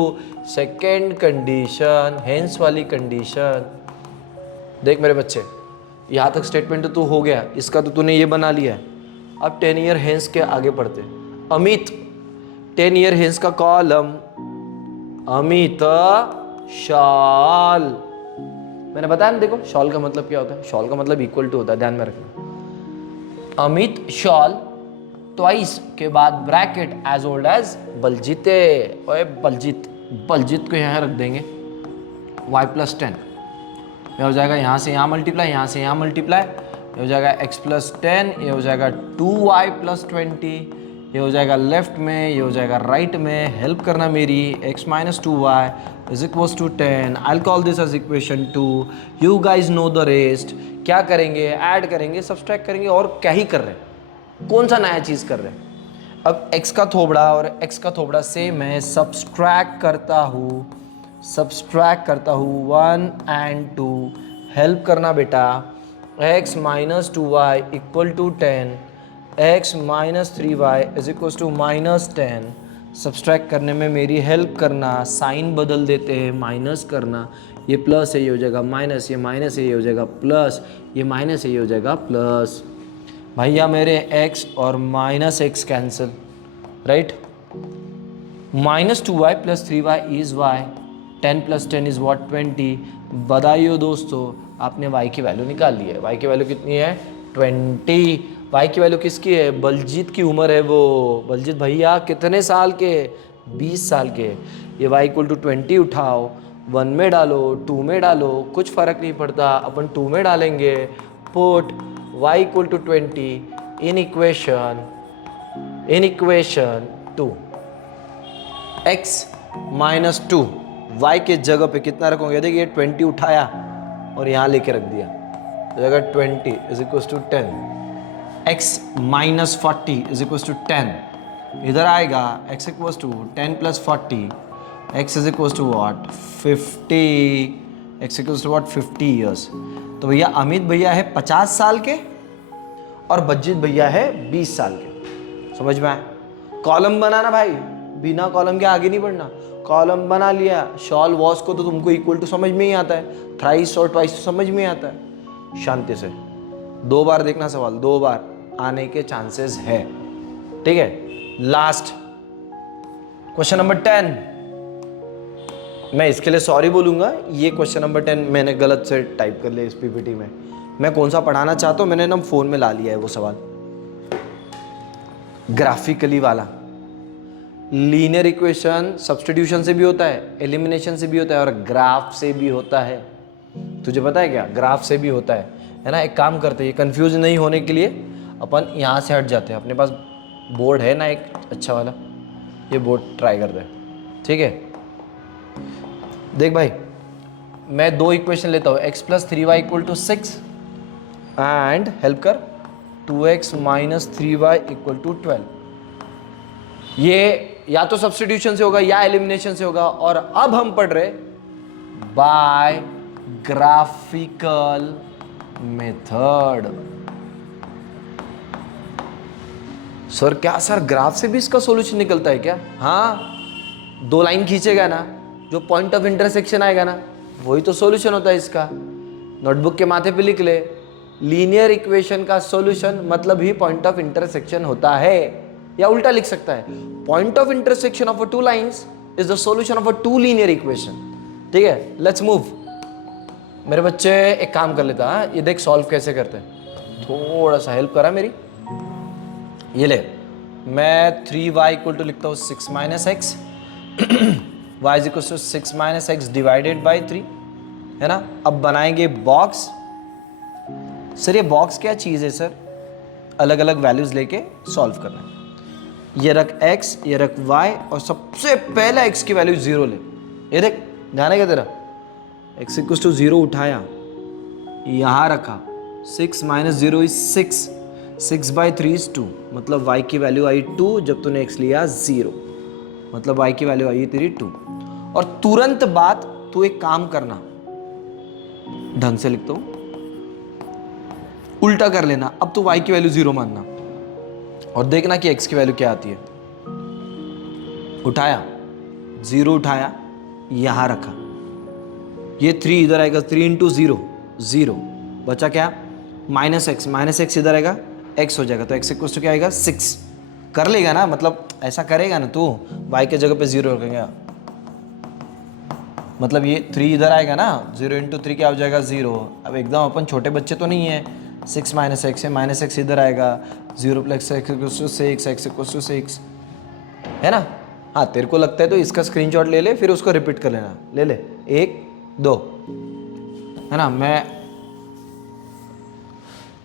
second condition, hence वाली condition। देख मेरे बच्चे, यहाँ तक स्टेटमेंट तो तू हो गया, इसका तो तूने ये बना लिया है। अब 10 year hence के आगे पढ़ते। अमित, 10 year hence का कॉलम, अमित शॉल। मैंने बताया ना, देखो शॉल का मतलब क्या होता है? शॉल का मतलब इक्वल टू होता है, ध्यान में रखना। अमित शॉल ट्वाइस के बाद ब्रैकेट एज ओल्ड एज बलजीते। ओए बलजीत, बलजीत को यहाँ रख देंगे, y प्लस 10 यह हो जाएगा, यहाँ से यहाँ मल्टीप्लाई, यहाँ से यहाँ मल्टीप्लाई, ये हो जाएगा x प्लस 10, ये हो जाएगा 2y प्लस 20, ये हो जाएगा लेफ्ट में, ये हो जाएगा राइट में। हेल्प करना मेरी, x minus 2y is equals to 10। I call this as equation 2। You guys know the rest. क्या करेंगे? ऐड करेंगे, सब्सट्रैक्ट करेंगे, और क्या ही कर रहे हैं, कौन सा नया चीज़ कर रहे हैं। अब x का थोबड़ा और x का थोबड़ा सेम है, सब्सट्रैक्ट करता हूँ 1 and 2। हेल्प करना बेटा, x minus 2y equal to 10, x minus 3y is equal to minus 10। Subtract करने में मेरी हेल्प करना, साइन बदल देते हैं, माइनस करना, ये प्लस है ये हो जाएगा माइनस, ये माइनस है ये हो जाएगा प्लस, ये माइनस है ये हो जाएगा प्लस। भैया मेरे x और minus x cancel, right. Minus 2y plus 3y is y, 10 plus 10 is what 20। बधाइयो दोस्तों, आपने y की वैल्यू निकाल ली है। y की वैल्यू कितनी है? 20। y की वैल्यू किसकी है? बलजीत की उम्र है वो। बलजीत भैया कितने साल के? 20 साल के। ये y इक्वल टू 20 उठाओ, 1 में डालो, 2 में डालो, कुछ फ़र्क नहीं पड़ता, अपन 2 में डालेंगे। Put y equal to 20 in equation 2। x minus 2 y के जगह पे कितना रखोगे? देखिए 20 उठाया और यहाँ लेके रख दिया, जगह 20 is equal to 10। x minus 40 is equal to 10, इधर आएगा x equal to 10 plus 40, x is equal to what 50, x equal to what 50 years. तो भैया अमित भैया है 50 साल के और बलजीत भैया है 20 साल के। समझ में आया? कॉलम बनाना भाई, बिना कॉलम के आगे नहीं बढ़ना। कॉलम बना लिया, शॉल वॉश को तो तुमको इक्वल टू समझ में ही आता है, थ्राइस और ट्वाइस तो समझ में ही आता है। शांति से 2 बार देखना सवाल, 2 बार आने के चांसेस है, ठीक है। Last question number 10। मैं इसके लिए सॉरी बोलूंगा, ये क्वेश्चन नंबर 10 मैंने गलत से टाइप कर लिया इस पीपीटी में। मैं कौन सा पढ़ाना चाहता हूँ मैंने ना फोन में ला लिया है वो सवाल, ग्राफिकली वाला। लीनियर इक्वेशन सब्स्टिट्यूशन से भी होता है, एलिमिनेशन से भी होता है और ग्राफ से भी होता है। तुझे पता है क्या? ग्राफ से भी होता है ना। एक काम करते हैं, कंफ्यूज नहीं होने के लिए अपन यहाँ से हट जाते हैं। अपने पास बोर्ड है ना एक अच्छा वाला, ये बोर्ड ट्राई करते हैं, ठीक है। देख भाई, मैं 2 इक्वेशन लेता हूँ, x plus 3y equal to 6 and help कर 2x minus 3y equal to 12। ये या तो सब्स्टिट्यूशन से होगा या एलिमिनेशन से होगा। और अब हम पढ़ रहे बाय ग्राफिकल मेथड। सर क्या सर ग्राफ से भी इसका सॉल्यूशन निकलता है क्या? हाँ, 2 लाइन खींचेगा ना, जो पॉइंट ऑफ इंटरसेक्शन आएगा ना, वही तो सॉल्यूशन होता है इसका। नोटबुक के माथे पे लिख ले, लीनियर इक्वेशन का सॉल्यूशन मतलब ही पॉइंट ऑफ इंटरसेक्शन होता है। या उल्टा लिख सकता है, point of intersection of 2 lines is the solution of 2 linear equation. ठीक है, लेट्स मूव। मेरे बच्चे एक काम कर लेता है, ये देख सॉल्व कैसे करते हैं, थोड़ा सा हेल्प करा मेरी। ये ले, मैं 3y इक्वल टू लिखता हूँ 6 minus x, y is equal to 6 minus x divided by 3, है ना। अब बनाएंगे बॉक्स। सर ये बॉक्स क्या चीज़ है सर? अलग अलग वैल्यूज लेके सॉल्व करना है। ये रख x, ये रख y, और सबसे पहले x की वैल्यू 0 ले। ये देख, ध्यान है क्या तेरा? x इक्वल टू 0 उठाया, यहाँ रखा, 6 माइनस 0 इज 6, 6 बाई 3 इज 2, मतलब y की वैल्यू आई 2, जब तूने x लिया 0, मतलब y की वैल्यू आई तेरी 2। और तुरंत बाद तू एक काम करना, ढंग से लिखता हूं, उल्टा कर लेना। अब तो y की वैल्यू 0 मानना और देखना कि x की वैल्यू क्या आती है। उठाया, 0 उठाया, यहां रखा, ये 3 इधर आएगा, 3 इंटू 0 0, बचा क्या? माइनस एक्स, माइनस एक्स इधर आएगा, x हो जाएगा, तो x इक्वल टू क्या आएगा? 6। कर लेगा ना, मतलब ऐसा करेगा ना तू, y के जगह पे 0 रखेंगे, मतलब ये 3 इधर आएगा ना, 0 इंटू 3 क्या हो जाएगा? 0। अब एकदम अपन छोटे बच्चे तो नहीं है, 6 माइनस एक्स है, माइनस एक्स इधर आएगा, 0 plus x equals to 6, x equals to 6, है ना। हाँ, तेरे को लगता है तो इसका स्क्रीनशॉट ले ले, फिर उसको रिपीट कर लेना। ले ले, 1 2, है ना। मैं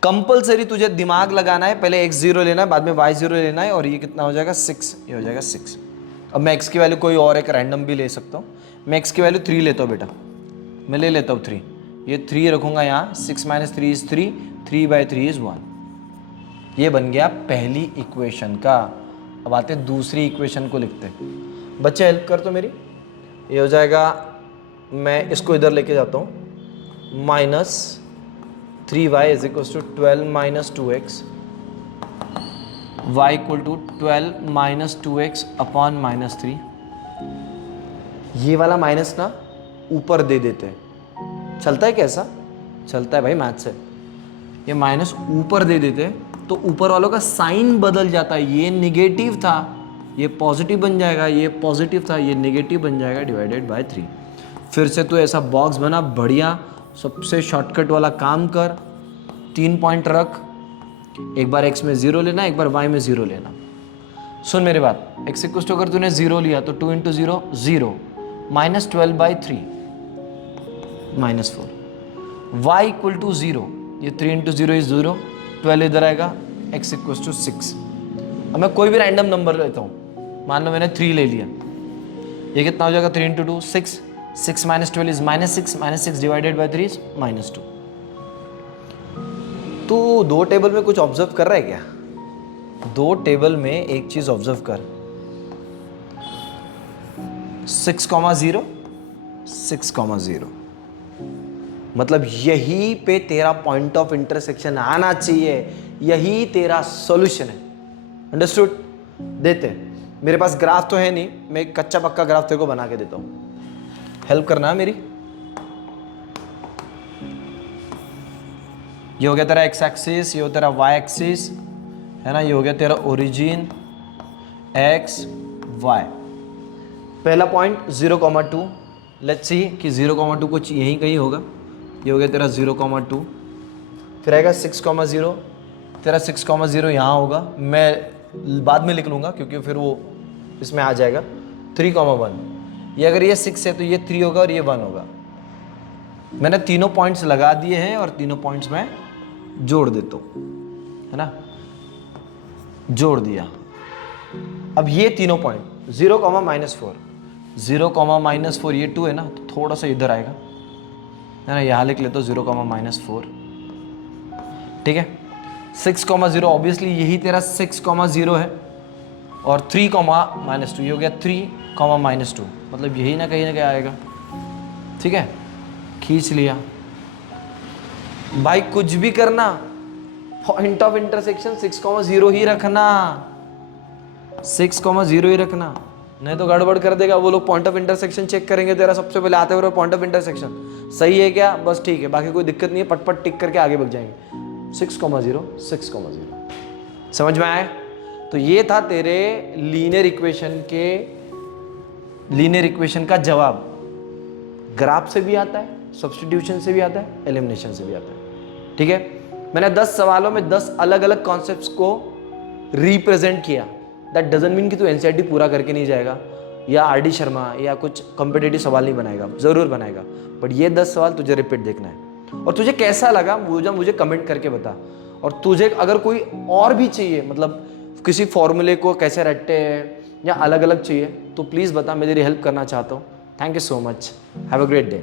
कंपलसरी तुझे दिमाग लगाना है, पहले x जीरो लेना है, बाद में y जीरो लेना है, और ये कितना हो जाएगा 6, ये हो जाएगा 6। अब मैं x की वैल्यू कोई और एक रैंडम भी ले सकता हूँ। मैं x की वैल्यू 3 लेता हूँ बेटा, मैं ले लेता हूँ 3, ये 3 रखूँगा यहाँ, 6 माइनस 3 इज़ 3, 3/3 इज़ 1। ये बन गया पहली इक्वेशन का। अब आते दूसरी इक्वेशन को लिखते हैं। बच्चे हेल्प कर तो मेरी, ये हो जाएगा, मैं इसको इधर लेके जाता हूँ, -3y is equal to 12 minus 2x, y equal to 12 minus 2x upon -3। ये वाला माइनस ना ऊपर दे देते हैं, चलता है कैसा? चलता है भाई मैथ से। ये माइनस ऊपर दे देते हैं तो ऊपर वालों का साइन बदल जाता है, ये निगेटिव था ये पॉजिटिव बन जाएगा, ये पॉजिटिव था ये नेगेटिव बन जाएगा, डिवाइडेड बाय 3। फिर से तो ऐसा बॉक्स बना बढ़िया, सबसे शॉर्टकट वाला काम कर, 3 पॉइंट रख, एक बार x में 0 लेना, एक बार y में 0 लेना। सुन मेरी बात, x इक्वल टू अगर तूने 0 लिया तो 2 इंटू 0 0, -12/3 -4, y इक्वल टू 0, ये 3 इंटू 0 इज 0, 12 इधर आएगा, x इक्वल टू 6। अब मैं कोई भी रैंडम नंबर लेता हूँ, मान लो मैंने 3 ले लिया, ये कितना हो जाएगा 3 into 2 6, 6 minus 12 is -6 divided by 3 is -2। तो दो टेबल में कुछ ऑब्जर्व कर रहा है क्या? दो टेबल में एक चीज ऑब्जर्व कर, 6,0 6,0, मतलब यही पे तेरा पॉइंट ऑफ इंटरसेक्शन आना चाहिए, यही तेरा सॉल्यूशन है। अंडरस्टूड? देते हैं, मेरे पास ग्राफ तो है नहीं, मैं एक कच्चा पक्का ग्राफ तेरे को बना के देता हूं, हेल्प करना है मेरी। ये हो गया तेरा x एक्सिस, ये हो तेरा y एक्सिस, है ना, ये हो गया तेरा ओरिजिन x y। पहला पॉइंट 0,2, लेट्स सी कि 0,2 कुछ यहीं कहीं होगा, ये हो गया तेरा 0,2, फिर आएगा 6,0, तेरा 6,0 यहाँ होगा, मैं बाद में लिख लूँगा क्योंकि फिर वो इसमें आ जाएगा, 3,1, ये अगर ये 6 है तो ये 3 होगा और ये 1 होगा। मैंने तीनों पॉइंट्स लगा दिए हैं और तीनों पॉइंट्स मैं जोड़ देता हूँ, है ना, जोड़ दिया। अब ये तीनों पॉइंट 0, -4, 0, -4, ये 2 है ना, तो थोड़ा सा इधर आएगा, है ना, यहाँ लिख लेता हूँ 0, -4, ठीक है। 6,0 ऑब्वियसली यही तेरा 6,0 है, और 3, -2, ये हो गया 3, -2, मतलब यही ना कहीं आएगा, ठीक है। खींच लिया भाई, कुछ भी करना पॉइंट ऑफ इंटरसेक्शन 6,0 ही रखना, 6,0 ही रखना, नहीं तो गड़बड़ कर देगा वो लोग। पॉइंट ऑफ इंटरसेक्शन चेक करेंगे तेरा, सबसे पहले आते हुए पॉइंट ऑफ इंटरसेक्शन सही है क्या, बस ठीक है, बाकी कोई दिक्कत नहीं है, पटपट टिक करके आगे बढ़ जाएंगे। 6,0 6,0 समझ में आया? तो ये था तेरे लीनियर इक्वेशन का जवाब। ग्राफ से भी आता है, सब्स्टिट्यूशन से भी आता है, एलिमिनेशन से भी आता है, ठीक है। मैंने 10 सवालों में 10 अलग अलग कॉन्सेप्ट्स को रिप्रेजेंट किया। दैट डजंट मीन कि तू एनसीईआरटी पूरा करके नहीं जाएगा या आरडी शर्मा या कुछ कॉम्पिटिटिव सवाल नहीं बनाएगा, जरूर बनाएगा, बट ये 10 सवाल तुझे रिपीट देखना है। और तुझे कैसा लगा मुझे कमेंट करके बता। और तुझे अगर कोई और भी चाहिए, मतलब किसी फॉर्मूले को कैसे रटते हैं या अलग अलग चाहिए, तो प्लीज़ बता, मैं तेरी हेल्प करना चाहता हूँ। Thank you so much, have a great day.